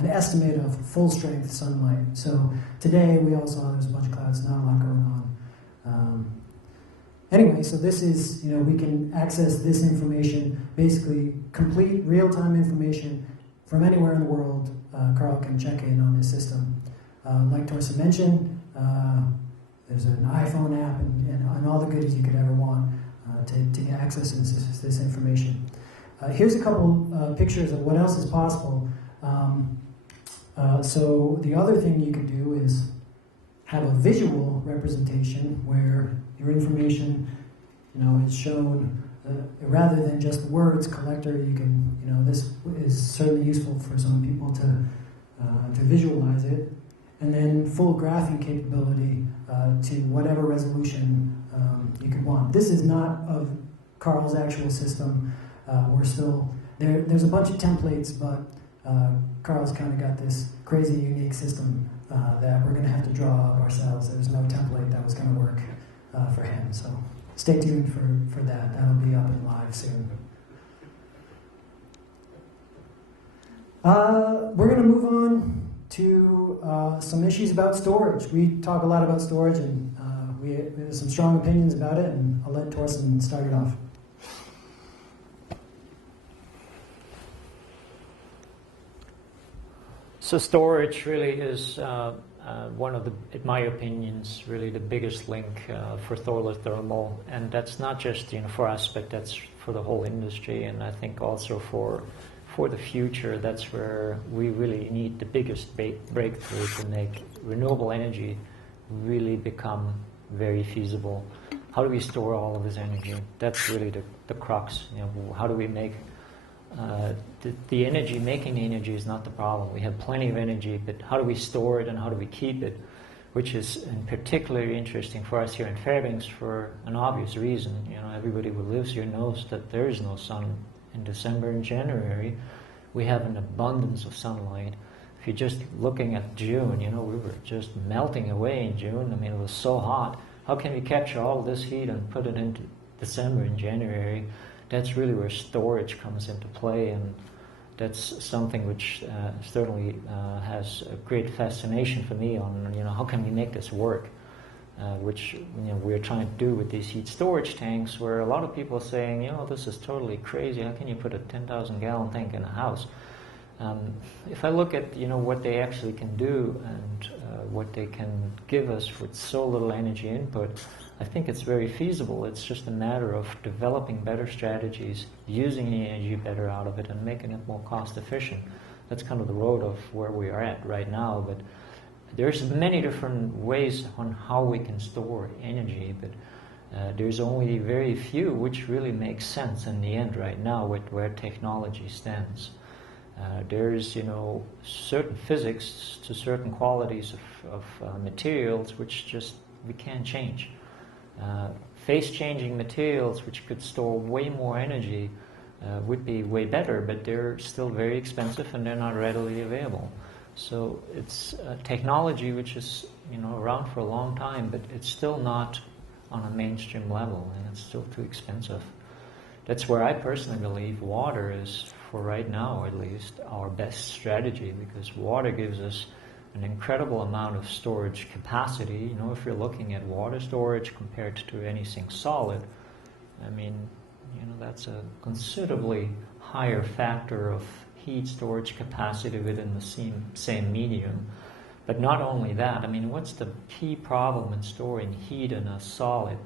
estimate of full strength sunlight. So today we all saw there's a bunch of clouds, not a lot going on. Anyway, so this is, we can access this information, basically complete real-time information from anywhere in the world. Carl can check in on his system. Like Thorsten mentioned, there's an iPhone app and all the goodies you could ever want to get access to this information. Here's a couple pictures of what else is possible. So the other thing you could do is have a visual representation where your information, is shown rather than just the words collector. You can, this is certainly useful for some people to visualize it, and then full graphing capability to whatever resolution you could want. This is not of Carl's actual system. We're still there. There's a bunch of templates, but Carl's kind of got this crazy unique system that we're going to have to draw up ourselves. There's no template that was going to work for him. So stay tuned for that. That'll be up and live soon. We're going to move on to some issues about storage. We talk a lot about storage, and we have some strong opinions about it, and I'll let Thorsten start it off. So storage really is one of the, in my opinions, really the biggest link for solar thermal, and that's not just for Aspect, that's for the whole industry, and I think also for the future. That's where we really need the biggest breakthrough to make renewable energy really become very feasible. How do we store all of this energy? That's really the crux. How do we make the energy? Making the energy is not the problem. We have plenty of energy, but how do we store it and how do we keep it? Which is particularly interesting for us here in Fairbanks for an obvious reason. Everybody who lives here knows that there is no sun in December and January. We have an abundance of sunlight. If you're just looking at June, we were just melting away in June. I mean, it was so hot. How can we capture all this heat and put it into December and January? That's really where storage comes into play, and that's something which certainly has a great fascination for me on, how can we make this work? Which we're trying to do with these heat storage tanks, where a lot of people are saying, this is totally crazy. How can you put a 10,000 gallon tank in a house? If I look at what they actually can do and what they can give us with so little energy input, I think it's very feasible. It's just a matter of developing better strategies, using the energy better out of it, and making it more cost efficient. That's kind of the road of where we are at right now. But there's many different ways on how we can store energy, but there's only very few which really make sense in the end right now with where technology stands. There's certain physics to certain qualities of materials which just we can't change. Phase-changing materials which could store way more energy would be way better, but they're still very expensive and they're not readily available. So it's technology which is around for a long time, but it's still not on a mainstream level, and it's still too expensive. That's where I personally believe water is, for right now at least, our best strategy, because water gives us an incredible amount of storage capacity. If you're looking at water storage compared to anything solid, that's a considerably higher factor of heat storage capacity within the same medium. But not only that, what's the key problem in storing heat in a solid?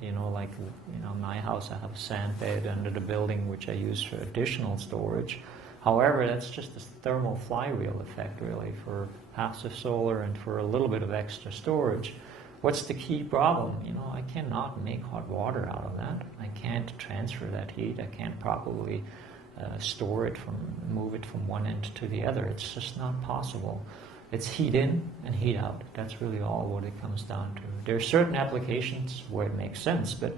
My house, I have a sand bed under the building which I use for additional storage. However, that's just a thermal flywheel effect, really, for passive solar and for a little bit of extra storage. What's the key problem? I cannot make hot water out of that. I can't transfer that heat. I can't properly store it, move it from one end to the other. It's just not possible. It's heat in and heat out. That's really all what it comes down to. There are certain applications where it makes sense, but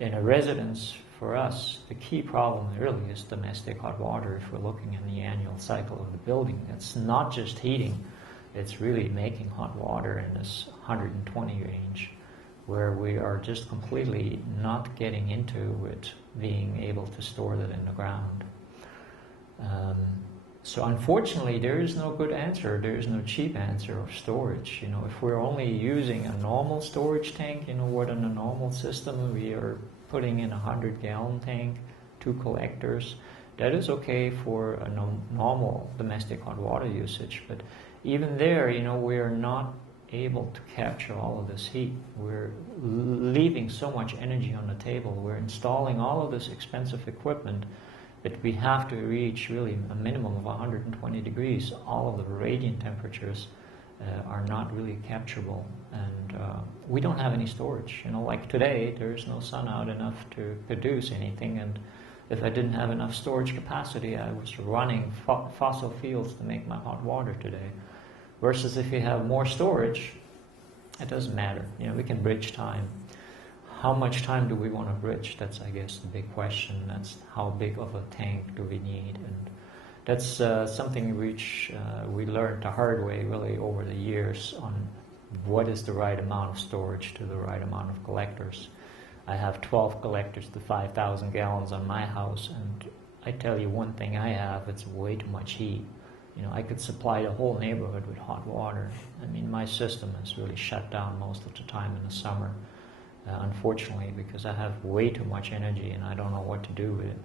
in a residence, for us, the key problem really is domestic hot water. If we're looking in the annual cycle of the building, it's not just heating, it's really making hot water in this 120 range, where we are just completely not getting into it being able to store that in the ground. So unfortunately, there is no good answer. There is no cheap answer of storage. If we're only using a normal storage tank, what in a normal system we are putting in a 100-gallon tank, 2 collectors, that is okay for a normal domestic hot water usage. But even there, we are not able to capture all of this heat. We're leaving so much energy on the table. We're installing all of this expensive equipment, but we have to reach really a minimum of 120 degrees. All of the radiant temperatures are not really capturable, and we don't have any storage. Like today, there's no sun out enough to produce anything, and if I didn't have enough storage capacity, I was running fossil fuels to make my hot water today. Versus if you have more storage, it doesn't matter. We can bridge time. How much time do we want to bridge? That's, I guess, the big question. That's how big of a tank do we need? And that's something which we learned the hard way, really, over the years on what is the right amount of storage to the right amount of collectors. I have 12 collectors to 5,000 gallons on my house, and I tell you one thing I have, it's way too much heat. I could supply the whole neighborhood with hot water. My system is really shut down most of the time in the summer. Unfortunately, because I have way too much energy and I don't know what to do with it.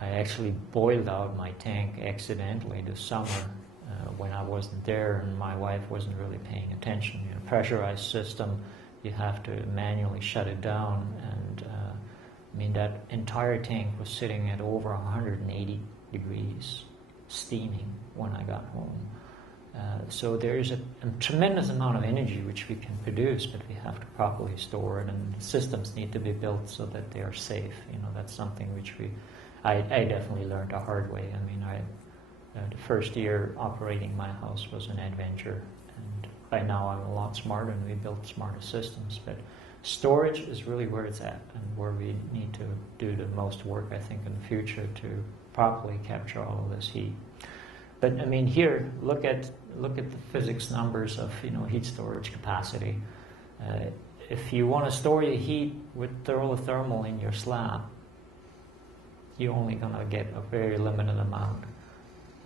I actually boiled out my tank accidentally this summer when I wasn't there and my wife wasn't really paying attention. Pressurized system, you have to manually shut it down, and that entire tank was sitting at over 180 degrees, steaming when I got home. So there is a tremendous amount of energy which we can produce, but we have to properly store it, and systems need to be built so that they are safe. That's something which I definitely learned the hard way. The first year operating my house was an adventure, and by now I'm a lot smarter and we built smarter systems. But storage is really where it's at and where we need to do the most work, I think, in the future to properly capture all of this heat. But here, look at the physics numbers of heat storage capacity. If you want to store your heat with thermal in your slab, you're only going to get a very limited amount.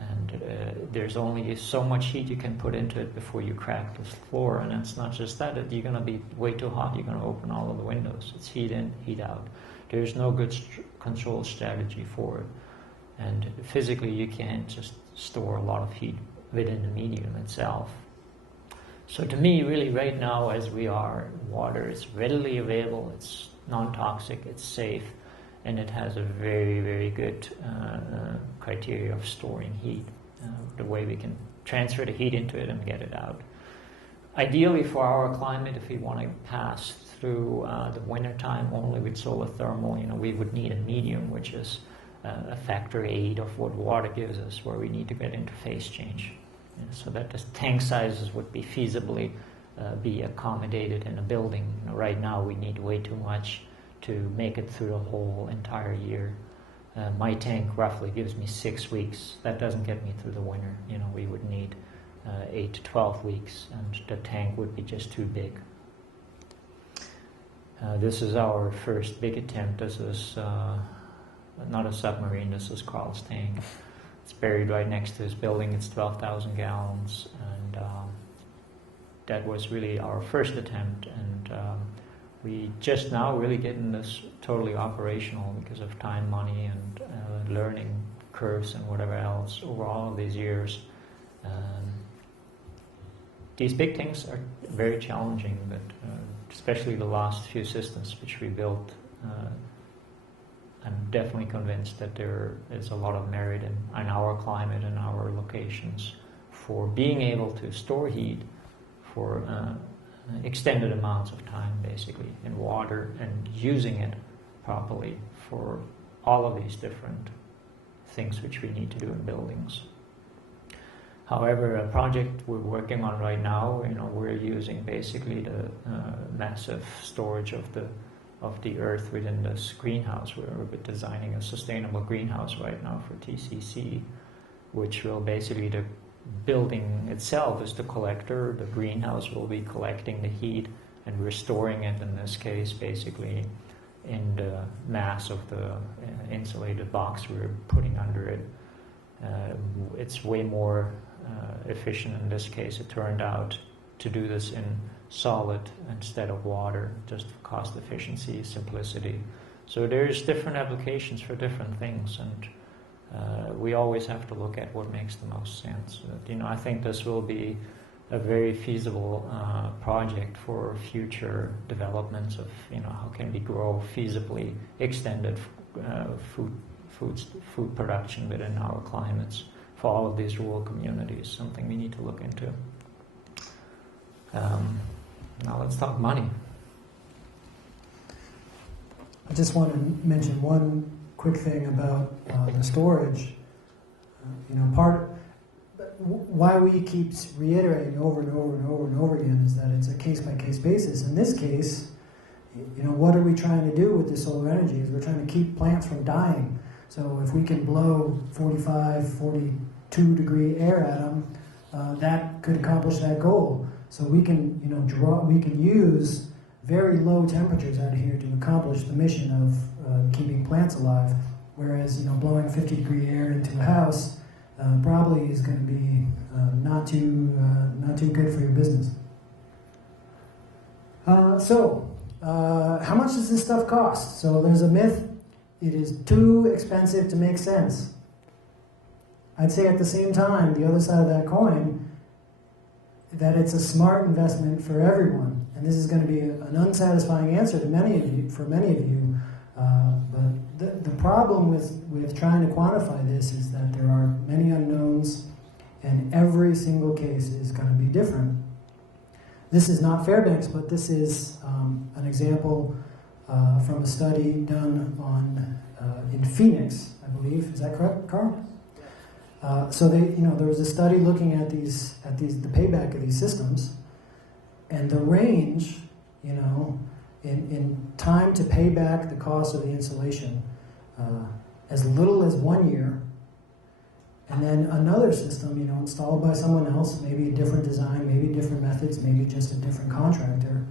And there's only so much heat you can put into it before you crack the floor. And it's not just that, you're going to be way too hot, you're going to open all of the windows. It's heat in, heat out. There's no good control strategy for it. And physically you can't just store a lot of heat within the medium itself. So to me, really right now as we are, water is readily available, it's non-toxic, it's safe, and it has a very, very good criteria of storing heat, the way we can transfer the heat into it and get it out. Ideally for our climate, if we want to pass through the winter time only with solar thermal, we would need a medium which is a factor 8 of what water gives us, where we need to get into phase change. So that the tank sizes would be feasibly be accommodated in a building. Right now we need way too much to make it through the whole entire year. My tank roughly gives me 6 weeks. That doesn't get me through the winter. We would need 8 to 12 weeks, and the tank would be just too big. This is our first big attempt. This is not a submarine, this is Carl's tank. It's buried right next to his building. It's 12,000 gallons, and that was really our first attempt. And we just now really getting this totally operational because of time, money, and learning curves and whatever else over all of these years. These big things are very challenging, but especially the last few systems which we built, I'm definitely convinced that there is a lot of merit in our climate and our locations for being able to store heat for extended amounts of time, basically, in water, and using it properly for all of these different things which we need to do in buildings. However, a project we're working on right now, we're using basically the massive storage of the earth within this greenhouse. We're designing a sustainable greenhouse right now for TCC, which will basically, the building itself is the collector, the greenhouse will be collecting the heat, and we're storing it, in this case, basically in the mass of the insulated box we're putting under it. It's way more efficient in this case, it turned out, to do this in solid instead of water, just for cost efficiency, simplicity. So there's different applications for different things, and we always have to look at what makes the most sense. I think this will be a very feasible project for future developments of how can we grow feasibly extended food production within our climates for all of these rural communities. Something we need to look into. Now let's talk money. I just want to mention one quick thing about the storage. Why we keep reiterating over and over and over and over again is that it's a case-by-case basis. In this case, what are we trying to do with the solar energy? Is we're trying to keep plants from dying. So if we can blow 45, 42 degree air at them, that could accomplish that goal. So we can, we can use very low temperatures out here to accomplish the mission of keeping plants alive. Whereas, blowing 50 degree air into a house probably is going to be not too good for your business. How much does this stuff cost? So there's a myth: it is too expensive to make sense. I'd say at the same time, the other side of that coin, that it's a smart investment for everyone. And this is going to be an unsatisfying answer to many of you. But the problem with trying to quantify this is that there are many unknowns, and every single case is going to be different. This is not Fairbanks, but this is an example from a study done in Phoenix, I believe. Is that correct, Carl? So there was a study looking at the payback of these systems, and the range, in time to pay back the cost of the installation, as little as 1 year, and then another system, installed by someone else, maybe a different design, maybe different methods, maybe just a different contractor,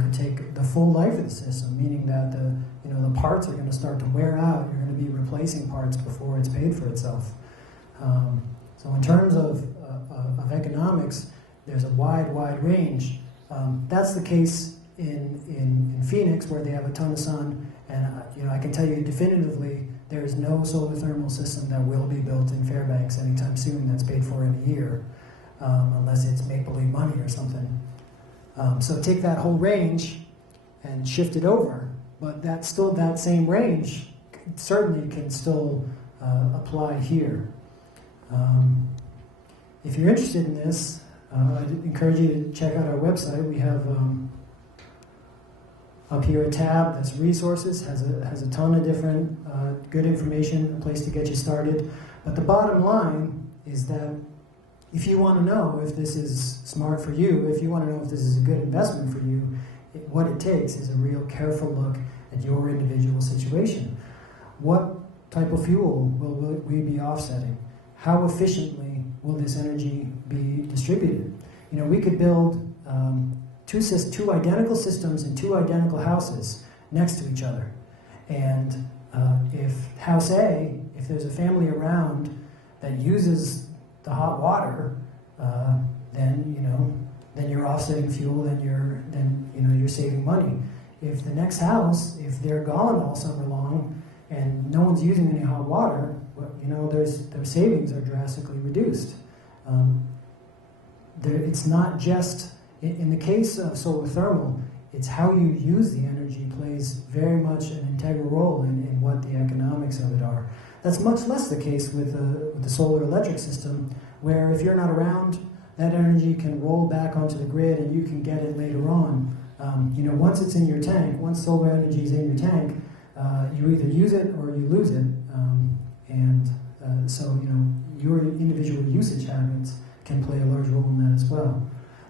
could take the full life of the system, meaning that the parts are going to start to wear out. You're going to be replacing parts before it's paid for itself. So in terms of economics, there's a wide range. That's the case in Phoenix, where they have a ton of sun, and I can tell you definitively there is no solar thermal system that will be built in Fairbanks anytime soon that's paid for in a year, unless it's make-believe money or something. So take that whole range and shift it over, but that same range certainly can still apply here. If you're interested in this, I'd encourage you to check out our website. We have up here a tab that's resources, has a ton of different good information, a place to get you started. But the bottom line is that if you want to know if this is smart for you, if you want to know if this is a good investment for you, what it takes is a real careful look at your individual situation. What type of fuel will we be offsetting? How efficiently will this energy be distributed? We could build two identical systems in two identical houses next to each other. And if house A, if there's a family around that uses the hot water, then you're offsetting fuel, then you're saving money. If the next house, if they're gone all summer long and no one's using any hot water, their savings are drastically reduced. It's not just, in the case of solar thermal, it's how you use the energy plays very much an integral role in what the economics of it are. That's much less the case with the solar electric system, where if you're not around, that energy can roll back onto the grid and you can get it later on. Once it's in your tank, once solar energy is in your tank, you either use it or you lose it. So your individual usage habits can play a large role in that as well.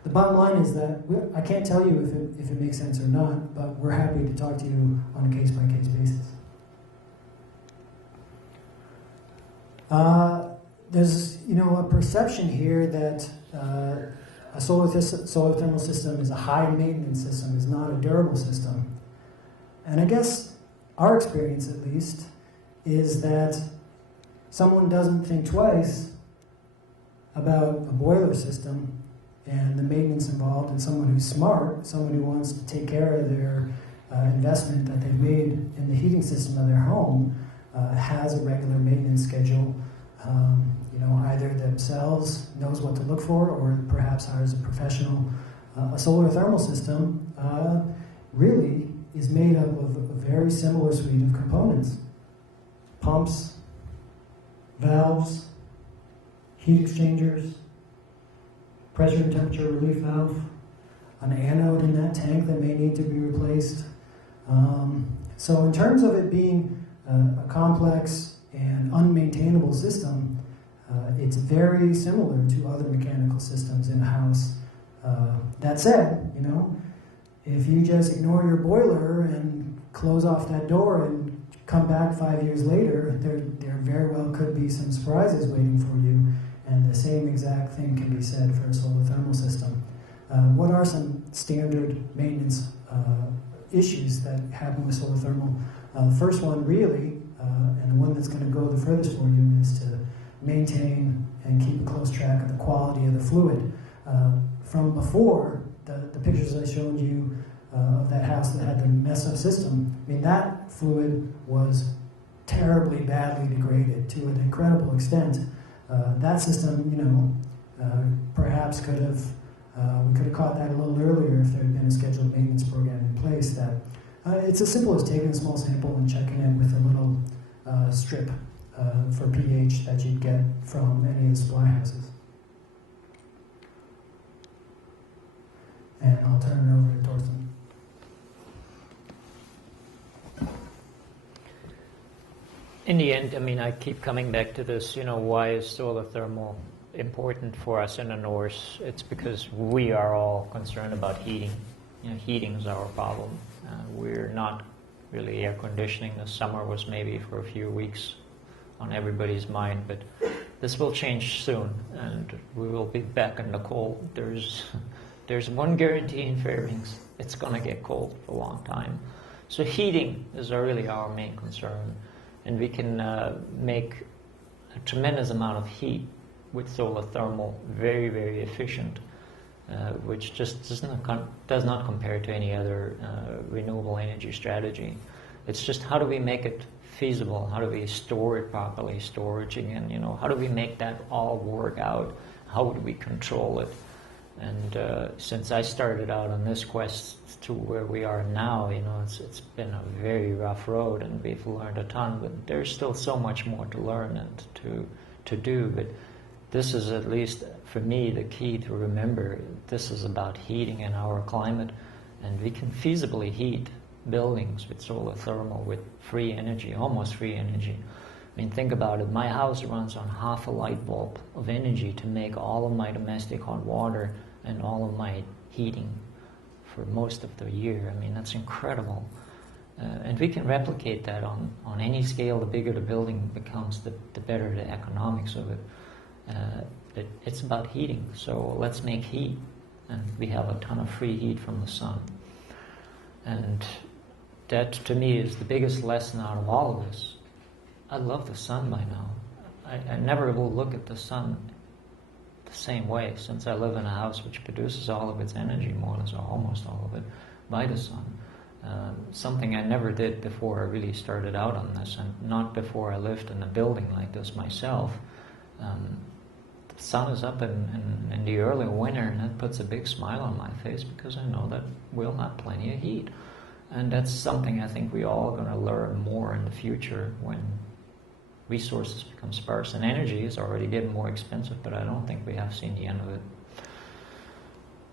The bottom line is that I can't tell you if it makes sense or not, but we're happy to talk to you on a case-by-case basis. There's a perception here that a solar thermal system is a high-maintenance system, is not a durable system. And I guess our experience, at least, is that someone doesn't think twice about a boiler system and the maintenance involved, and someone who's smart, someone who wants to take care of their investment that they've made in the heating system of their home, has a regular maintenance schedule. Either themselves knows what to look for, or perhaps hires a professional. A solar thermal system really is made up of a very similar suite of components: pumps, valves, heat exchangers, pressure and temperature relief valve, an anode in that tank that may need to be replaced. So in terms of it being a complex and unmaintainable system, it's very similar to other mechanical systems in a house. That said, if you just ignore your boiler and close off that door and come back 5 years later, there very well could be some surprises waiting for you, and the same exact thing can be said for a solar thermal system. What are some standard maintenance issues that happen with solar thermal? The first one really, and the one that's going to go the furthest for you, is to maintain and keep a close track of the quality of the fluid. From before, the pictures I showed you of that house that had the mess-up system, that fluid was terribly badly degraded to an incredible extent. That system, perhaps we could have caught that a little earlier if there had been a scheduled maintenance program in place. That it's as simple as taking a small sample and checking it with a little strip for pH that you'd get from any of the supply houses. And I'll turn it over to Thorsten. In the end, I keep coming back to this, why is solar thermal important for us in the North? It's because we are all concerned about heating. Heating is our problem. We're not really air conditioning. The summer was maybe for a few weeks on everybody's mind, but this will change soon, and we will be back in the cold. There's one guarantee in Fairbanks: it's going to get cold for a long time. So heating is really our main concern, and we can make a tremendous amount of heat with solar thermal, very, very efficient, which just does not compare to any other renewable energy strategy. It's just how do we make it feasible? How do we store it properly? Storage again, how do we make that all work out? How would we control it? And since I started out on this quest to where we are now, it's been a very rough road, and we've learned a ton. But there's still so much more to learn and to do. But this is, at least for me, the key to remember. This is about heating in our climate, and we can feasibly heat buildings with solar thermal, with free energy, almost free energy. I mean, think about it. My house runs on half a light bulb of energy to make all of my domestic hot water and all of my heating for most of the year. I mean, that's incredible. And we can replicate that on any scale. The bigger the building becomes, the better the economics of it. It's about heating. So let's make heat. And we have a ton of free heat from the sun. And that, to me, is the biggest lesson out of all of this. I love the sun by now. I never will look at the sun the same way, since I live in a house which produces all of its energy, more or less, or almost all of it, by the sun. Something I never did before I really started out on this, and not before I lived in a building like this myself. The sun is up in the early winter, and that puts a big smile on my face, because I know that we'll have plenty of heat. And that's something I think we all are going to learn more in the future when resources become sparse. And energy is already getting more expensive, but I don't think we have seen the end of it.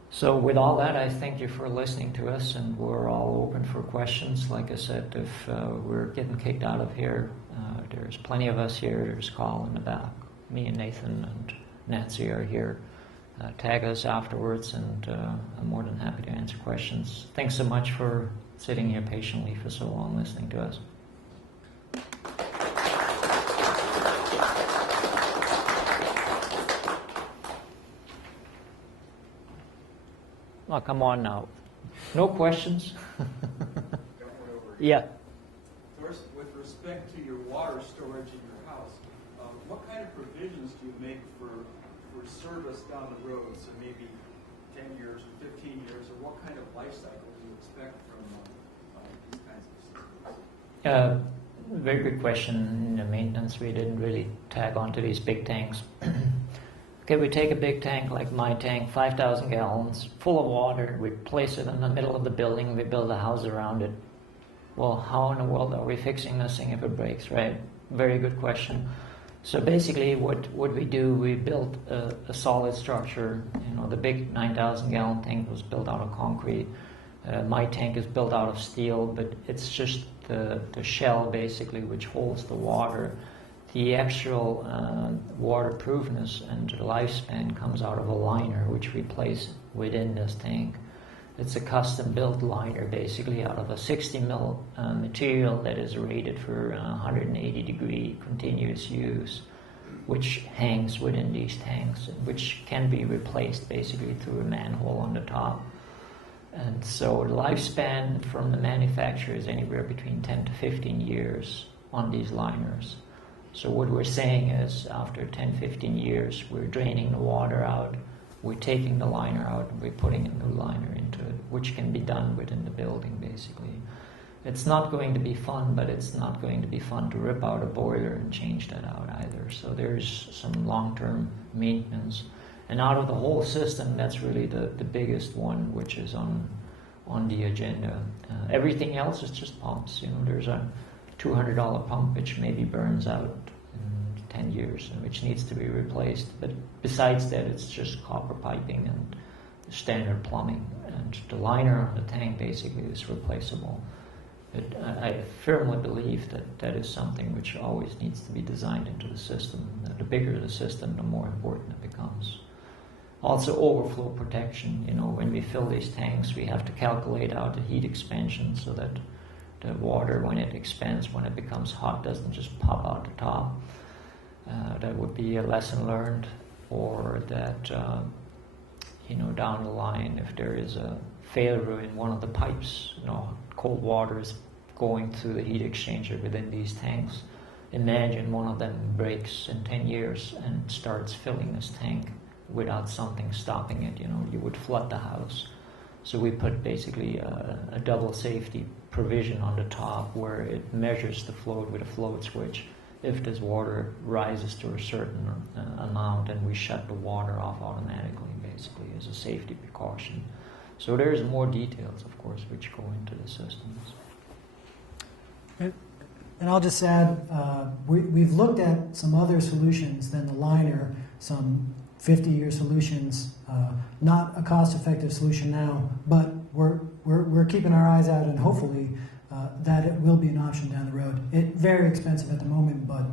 So with all that, I thank you for listening to us, and we're all open for questions. Like I said, if we're getting kicked out of here, there's plenty of us here. There's Carl in the back. Me and Nathan and Nancy are here. Tag us afterwards, and I'm more than happy to answer questions. Thanks so much for sitting here patiently for so long listening to us. Oh, come on now. No questions? Yeah. Thorsten, with respect to your water storage in your house, what kind of provisions do you make for service down the road? So maybe 10 years or 15 years, or what kind of life cycle do you expect from these kinds of systems? Very good question. In the maintenance, we didn't really tag onto these big tanks. Okay, we take a big tank like my tank, 5,000 gallons, full of water. We place it in the middle of the building. We build a house around it. Well, how in the world are we fixing this thing if it breaks, right? Very good question. So basically what we do, we built a solid structure. The big 9,000 gallon tank was built out of concrete. My tank is built out of steel, but it's just the shell basically which holds the water. The actual waterproofness and the lifespan comes out of a liner which we place within this tank. It's a custom built liner basically out of a 60 mil material that is rated for 180 degree continuous use, which hangs within these tanks, which can be replaced basically through a manhole on the top. And so the lifespan from the manufacturer is anywhere between 10 to 15 years on these liners. So what we're saying is after 10, 15 years, we're draining the water out, we're taking the liner out, and we're putting a new liner into it, which can be done within the building, basically. It's not going to be fun, but it's not going to be fun to rip out a boiler and change that out either. So there's some long-term maintenance. And out of the whole system, that's really the biggest one, which is on the agenda. Everything else is just pumps. There's a $200 pump which maybe burns out in 10 years and which needs to be replaced. But besides that, it's just copper piping and standard plumbing. And the liner on the tank basically is replaceable. But I firmly believe that is something which always needs to be designed into the system. The bigger the system, the more important it becomes. Also overflow protection. When we fill these tanks, we have to calculate out the heat expansion so that the water, when it expands, when it becomes hot, doesn't just pop out the top. That would be a lesson learned. Or that, down the line, if there is a failure in one of the pipes, cold water is going through the heat exchanger within these tanks. imagine one of them breaks in 10 years and starts filling this tank without something stopping it, you would flood the house. So we put basically a double safety provision on the top where it measures the flow with a float switch. If this water rises to a certain amount, then we shut the water off automatically, basically, as a safety precaution. So there's more details, of course, which go into the systems. And I'll just add, we've looked at some other solutions than the liner, some 50-year solutions, not a cost-effective solution now, but we're keeping our eyes out, and hopefully that it will be an option down the road. It's very expensive at the moment, but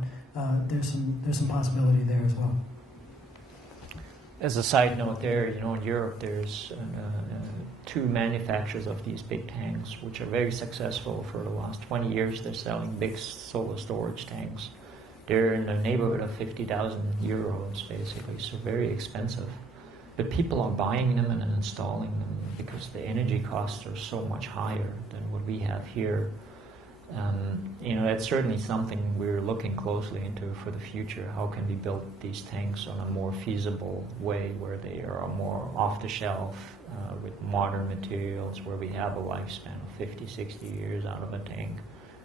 there's some possibility there as well. As a side note there, in Europe there's two manufacturers of these big tanks, which are very successful. For the last 20 years, they're selling big solar storage tanks. They're in the neighborhood of 50,000 euros, basically, so very expensive. But people are buying them and installing them because the energy costs are so much higher than what we have here. That's certainly something we're looking closely into for the future. How can we build these tanks on a more feasible way where they are more off the shelf with modern materials, where we have a lifespan of 50, 60 years out of a tank.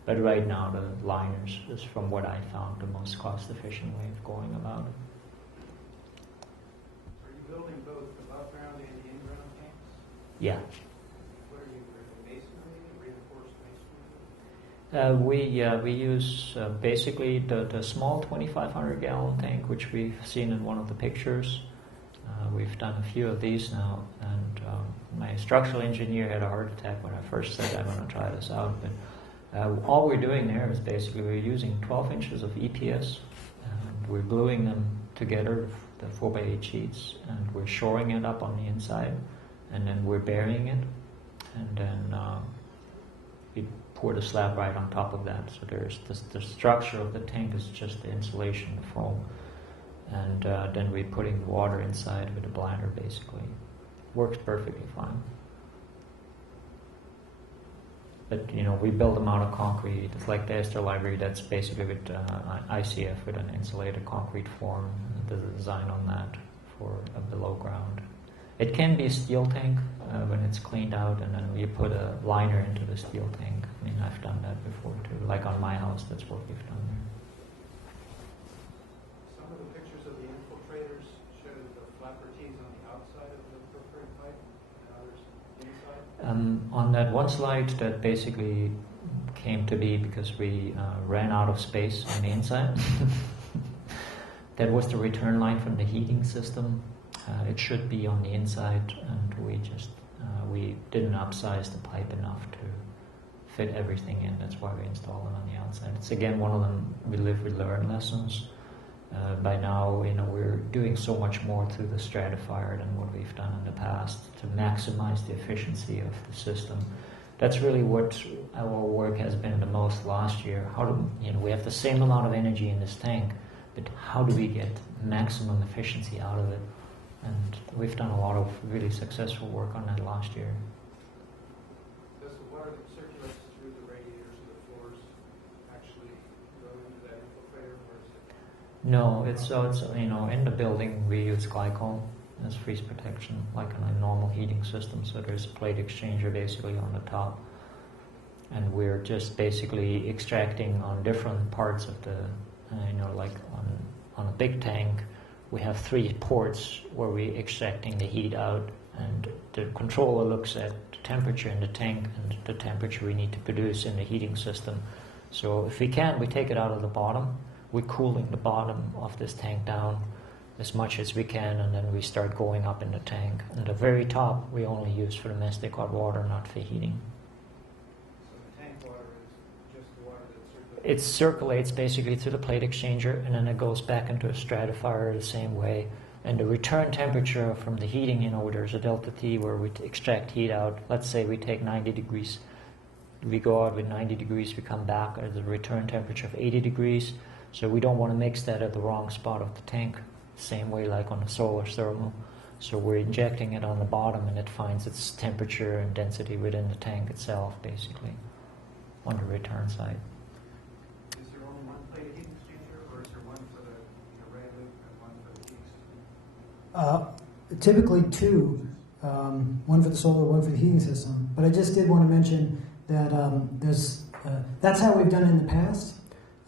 But right now the liners is, from what I found, the most cost efficient way of going about it. Are you building both above ground and in-ground tanks? Yeah. What are you, masonry, reinforced masonry? We use basically the small 2,500 gallon tank, which we've seen in one of the pictures. We've done a few of these now, and my structural engineer had a heart attack when I first said I'm going to try this out. But all we're doing there is basically we're using 12 inches of EPS, and we're gluing them together, the 4x8 sheets, and we're shoring it up on the inside, and then we're burying it, and then we pour the slab right on top of that. So there's the structure of the tank is just the insulation, the foam, and then we're putting the water inside with a bladder, basically. Works perfectly fine. But we build them out of concrete. It's like the Esther Library. That's basically with ICF with an insulated concrete form. The design on that for a below ground. It can be a steel tank when it's cleaned out, and then you put a liner into the steel tank. I mean, I've done that before too. Like on my house, that's what we've done there. Some of the pictures of the infiltrators show the flapperties on the outside of the perforated pipe, and others inside. On that one slide, that basically came to be because we ran out of space on the inside. That was the return line from the heating system. It should be on the inside, and we didn't upsize the pipe enough to fit everything in. That's why we installed it on the outside. It's again one of them we live, we learn lessons. By now, we're doing so much more through the stratifier than what we've done in the past to maximize the efficiency of the system. That's really what our work has been the most last year. How do we have the same amount of energy in this tank, but how do we get maximum efficiency out of it? And we've done a lot of really successful work on that last year. Does the water that circulates through the radiators or the floors actually go into that infiltrator, or is it? No, it's in the building we use glycol as freeze protection, like in a normal heating system. So there's a plate exchanger basically on the top, and we're just basically extracting on different parts of the, like on a big tank. We have 3 ports where we're extracting the heat out, and the controller looks at the temperature in the tank and the temperature we need to produce in the heating system. So if we can, we take it out of the bottom. We're cooling the bottom of this tank down as much as we can, and then we start going up in the tank. And the very top we only use for domestic hot water, not for heating. So the tank water is just the water that circulates? It circulates basically through the plate exchanger, and then it goes back into a stratifier the same way. And the return temperature from the heating, there's a delta T where we extract heat out. Let's say we take 90 degrees. We go out with 90 degrees, we come back at the return temperature of 80 degrees. So we don't want to mix that at the wrong spot of the tank. Same way like on a solar thermal. So we're injecting it on the bottom, and it finds its temperature and density within the tank itself, basically, on the return side. Is there only one plate of heating Typically two, one for the solar, one for the heating system. But I just did want to mention that that's how we've done it in the past.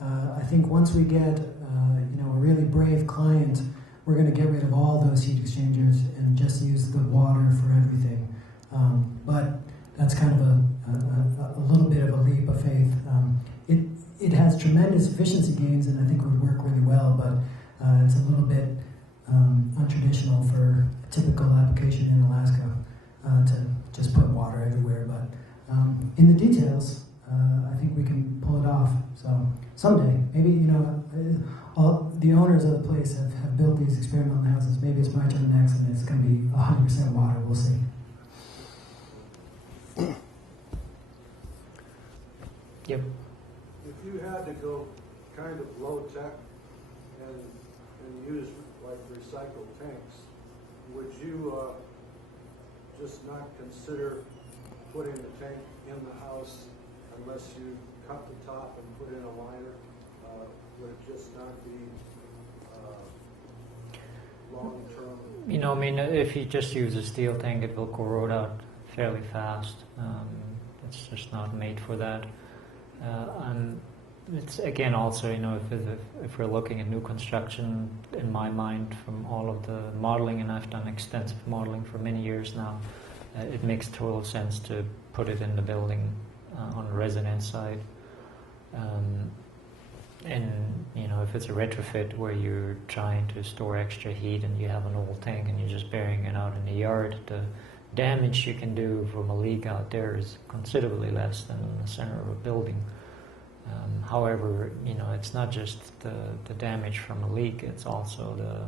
I think once we get a really brave client, we're going to get rid of all those heat exchangers and just use the water for everything. But that's kind of a little bit of a leap of faith. It has tremendous efficiency gains, and I think would work really well. But it's a little bit untraditional for a typical application in Alaska to just put water everywhere. But in the details, I think we can pull it off. So someday, maybe all the owners of the place have built these experimental houses. Maybe it's my turn next, and it's going to be 100% water. We'll see. Yep. If you had to go kind of low tech and use like recycled tanks, would you just not consider putting the tank in the house unless you cut the top and put in a liner? Would it just not be long-term? If you just use a steel tank, it will corrode out fairly fast. It's just not made for that. And it's again also, if we're looking at new construction, in my mind, from all of the modeling, and I've done extensive modeling for many years now, it makes total sense to put it in the building on the residence side. And if it's a retrofit where you're trying to store extra heat and you have an old tank and you're just burying it out in the yard, the damage you can do from a leak out there is considerably less than in the center of a building. However, it's not just the damage from a leak, it's also the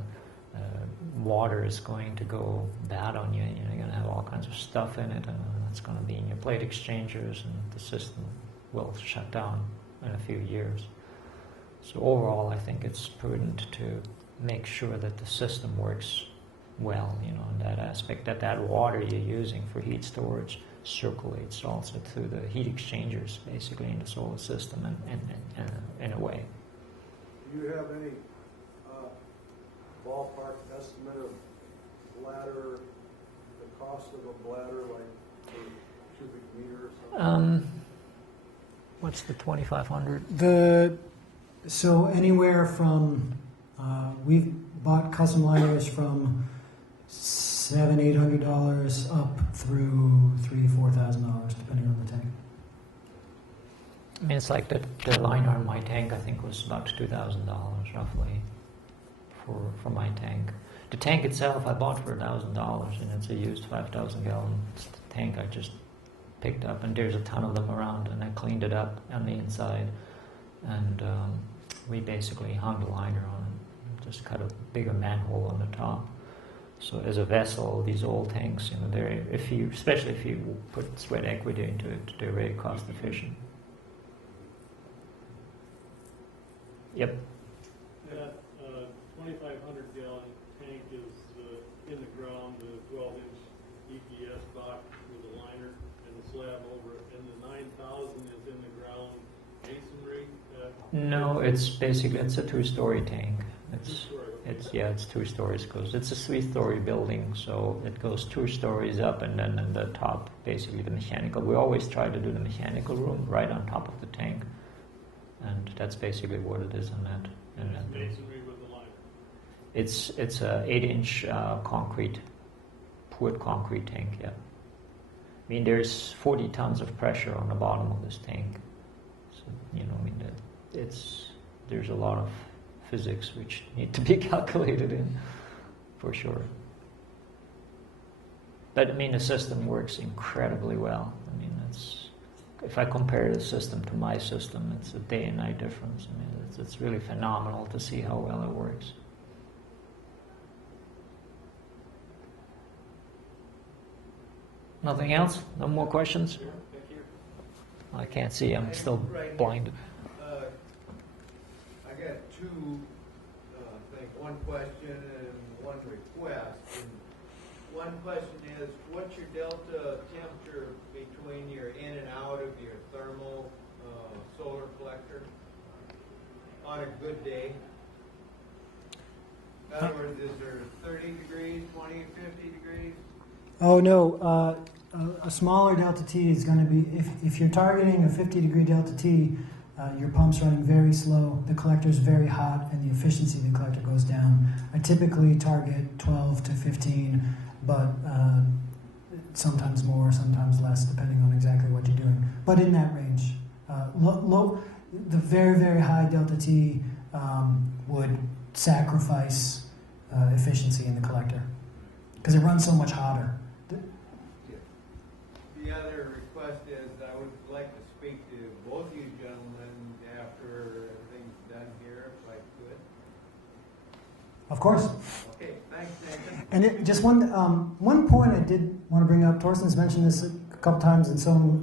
water is going to go bad on you. You're going to have all kinds of stuff in it, and it's going to be in your plate exchangers, and the system will shut down in a few years. So overall, I think it's prudent to make sure that the system works well, in that aspect, that water you're using for heat storage circulates also through the heat exchangers, basically, in the solar system, and in a way. Do you have any ballpark estimate of bladder, the cost of a bladder, like per cubic meter or something? What's the 2,500? So anywhere from we've bought custom liners from $700-800 up through $3,000-4,000, depending on the tank. It's like the liner on my tank, I think, was about $2,000 roughly for my tank. The tank itself I bought for $1,000, and it's a used 5,000-gallon tank I just picked up, and there's a ton of them around, and I cleaned it up on the inside, and we basically hung the liner on it, just cut a bigger manhole on the top. So as a vessel, these old tanks, especially if you put sweat equity into it, they're very cost efficient. Yep. That 2,500-gallon tank is in the ground, the 12-inch EPS box with a liner and a slab over it, and the 9,000 is in the ground masonry. No, it's a two-story tank. Two-story. It's 2 stories. It's a 3-story building, so it goes 2 stories up, and then in the top, basically the mechanical. We always try to do the mechanical room right on top of the tank, and that's basically what it is on that. And it's masonry with the liner. It's a 8-inch concrete, poured concrete tank. Yeah. There's 40 tons of pressure on the bottom of this tank, so there's a lot of physics which need to be calculated in, for sure. But the system works incredibly well. If I compare the system to my system, it's a day and night difference. It's really phenomenal to see how well it works. Nothing else? No more questions? Sure, thank you. I can't see. I'm still blinded. I got two, one question and one request. And one question is, what's your delta temperature between your in and out of your thermal solar collector on a good day? In other words, is there 30 degrees, 20, 50 degrees? Oh no, a smaller delta T is going to be, if you're targeting a 50 degree delta T, your pump's running very slow, the collector's very hot, and the efficiency of the collector goes down. I typically target 12 to 15, but sometimes more, sometimes less, depending on exactly what you're doing. But in that range. The very, very high delta T would sacrifice efficiency in the collector because it runs so much hotter. The other request is I would like to speak to both you gentlemen after everything's done here, if I could. Of course. Okay, thanks, Nathan. And just one point I did want to bring up. Thorsten's mentioned this a couple times, and so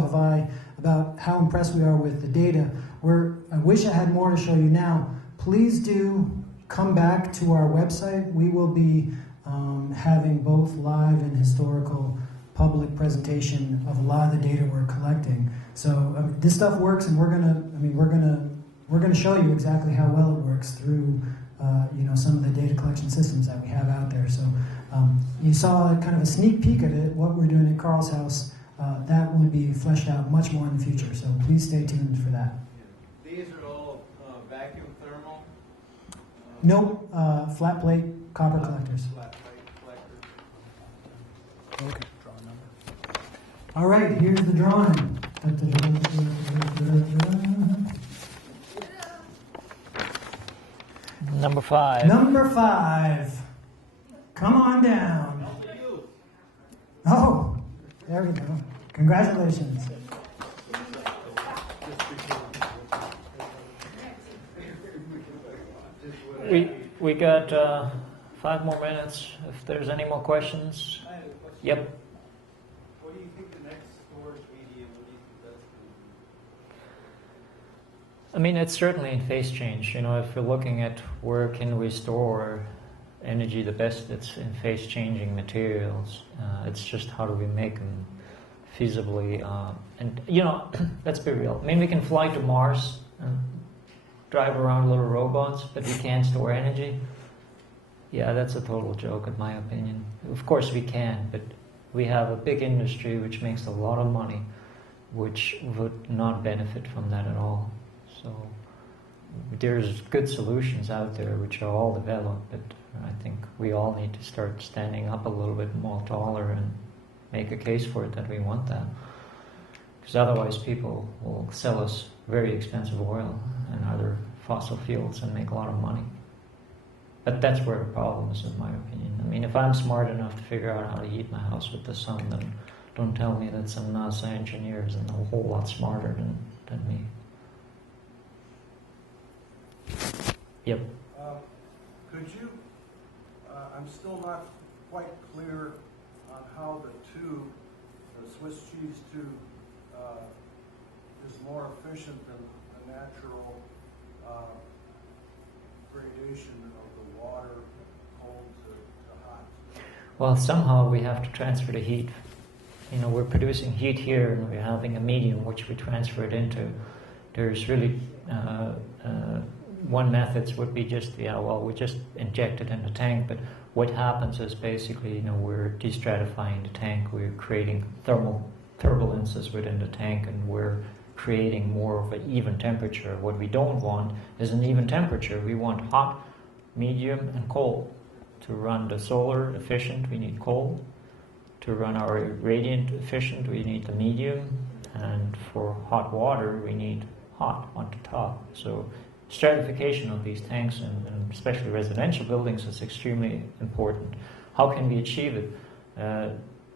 have I, about how impressed we are with the data. I wish I had more to show you now. Please do come back to our website. We will be having both live and historical public presentation of a lot of the data we're collecting. So this stuff works, and we're gonna show you exactly how well it works through some of the data collection systems that we have out there. So you saw kind of a sneak peek at it, what we're doing at Carl's house. That will be fleshed out much more in the future. So please stay tuned for that. These are all vacuum thermal? Nope, flat plate copper collectors. Flat plate collectors. Okay. All right, here's the drawing. Number 5. Number 5. Come on down. Oh, there we go. Congratulations. We got 5 more minutes. If there's any more questions. I have a question. Yep. What do you think the next storage medium would be the best? I mean, it's certainly in phase change. If we're looking at where can we store energy the best, it's in phase changing materials. It's just how do we make them feasibly. Let's be real. I mean, we can fly to Mars and drive around little robots, but we can't store energy. Yeah, that's a total joke in my opinion. Of course we can, but we have a big industry which makes a lot of money, which would not benefit from that at all. So there's good solutions out there which are all developed, but I think we all need to start standing up a little bit more taller and make a case for it that we want that. Because otherwise people will sell us very expensive oil and other fossil fuels and make a lot of money. But that's where the problem is, in my opinion. I mean, if I'm smart enough to figure out how to heat my house with the sun, then don't tell me that some NASA engineers are a whole lot smarter than me. Yep. Could you, I'm still not quite clear on how the tube, the Swiss cheese tube, is more efficient than a natural gradation of the water, cold to hot. Well, somehow we have to transfer the heat. We're producing heat here and we're having a medium which we transfer it into. There's really one method would be just, we just inject it in the tank, but what happens is basically, we're destratifying the tank, we're creating thermal turbulences within the tank, and we're creating more of an even temperature. What we don't want is an even temperature. We want hot, medium, and cold. To run the solar efficient, we need cold. To run our radiant efficient, we need the medium. And for hot water, we need hot on the top. So stratification of these tanks, and especially residential buildings, is extremely important. How can we achieve it?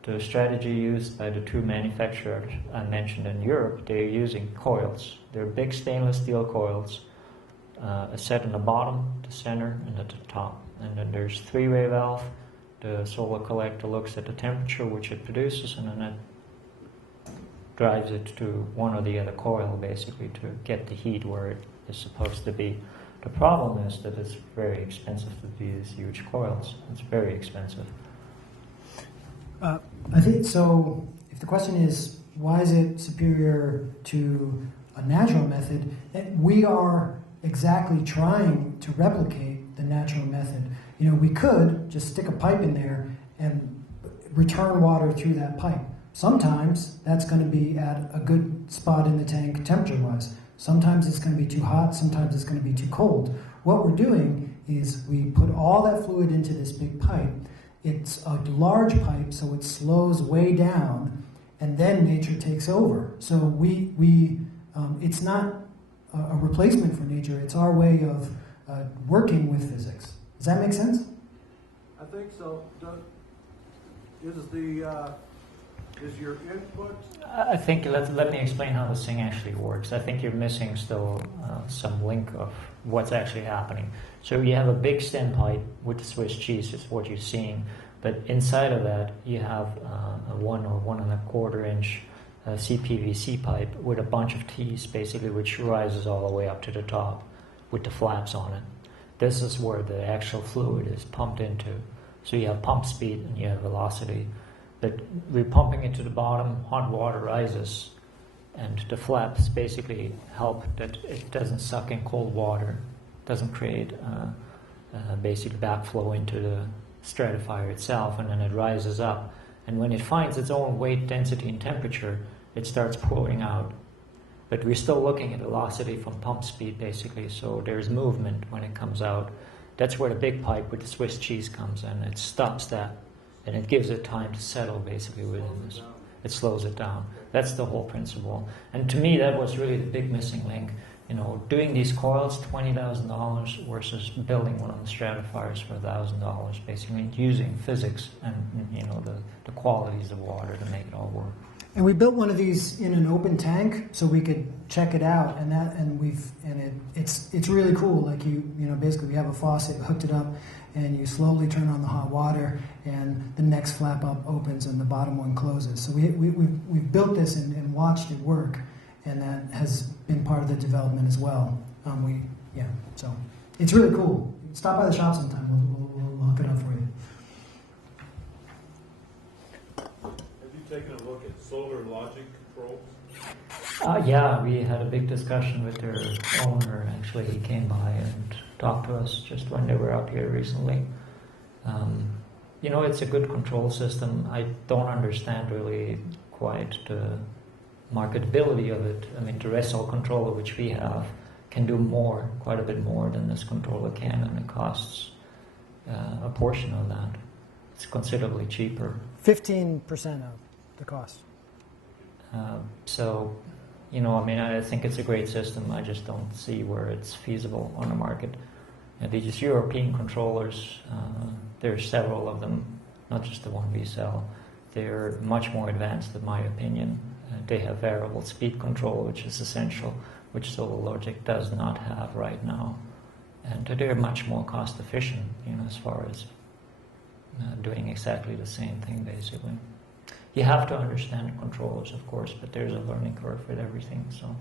The strategy used by the 2 manufacturers I mentioned in Europe, they're using coils. They're big stainless steel coils, a set in the bottom, the center, and at the top. And then there's 3-way valve. The solar collector looks at the temperature which it produces, and then it drives it to one or the other coil, basically, to get the heat where it is supposed to be. The problem is that it's very expensive to do these huge coils. It's very expensive. I think so. If the question is why is it superior to a natural method, we are exactly trying to replicate the natural method. You know, we could just stick a pipe in there and return water through that pipe. Sometimes that's going to be at a good spot in the tank temperature-wise. Sometimes it's going to be too hot, sometimes it's going to be too cold. What we're doing is we put all that fluid into this big pipe. It's a large pipe, so it slows way down, and then nature takes over. So it's not a replacement for nature, it's our way of working with physics. Does that make sense? I think so. Is your input? I think, let me explain how this thing actually works. I think you're missing still some link of what's actually happening. So you have a big stem pipe with the Swiss cheese, is what you're seeing. But inside of that, you have a 1 or 1.25 inch CPVC pipe with a bunch of teeth, basically, which rises all the way up to the top with the flaps on it. This is where the actual fluid is pumped into. So you have pump speed and you have velocity. But we're pumping it to the bottom, hot water rises, and the flaps basically help that it doesn't suck in cold water, doesn't create basic backflow into the stratifier itself, and then it rises up. And when it finds its own weight, density, and temperature, it starts pouring out. But we're still looking at velocity from pump speed, basically, so there's movement when it comes out. That's where the big pipe with the Swiss cheese comes in. It stops that, and it gives it time to settle, basically, within this. It slows it down. That's the whole principle. And to me, that was really the big missing link. You know, doing these coils, $20,000 versus building one of the stratifiers for $1,000, basically, using physics and, you know, the qualities of water to make it all work. And we built one of these in an open tank so we could check it out, it's really cool. Like you know, basically we have a faucet, hooked it up, and you slowly turn on the hot water, and the next flap up opens and the bottom one closes. So we've built this and watched it work, and that has been part of the development as well. So it's really cool. Stop by the shop sometime. We'll look it up for you. Have you taken a look at solar logic controls? Yeah, we had a big discussion with their owner. Actually, he came by and talked to us just when they were up here recently. You know, it's a good control system. I don't understand really quite the marketability of it. I mean, the Resol controller, which we have, can do more, quite a bit more than this controller can, and it costs a portion of that. It's considerably cheaper. 15% of the cost. So, you know, I mean, I think it's a great system. I just don't see where it's feasible on the market. And these European controllers, there are several of them, not just the one we sell. They're much more advanced, in my opinion. They have variable speed control, which is essential, which Solar Logic does not have right now. And they're much more cost efficient, you know, as far as doing exactly the same thing, basically. You have to understand the controllers, of course, but there's a learning curve with everything, so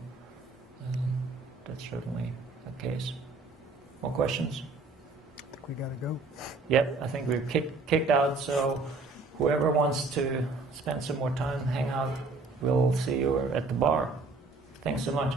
that's certainly the case. More questions? I think we gotta go. Yep, I think we're kicked out, so whoever wants to spend some more time, hang out, we'll see you at the bar. Thanks so much.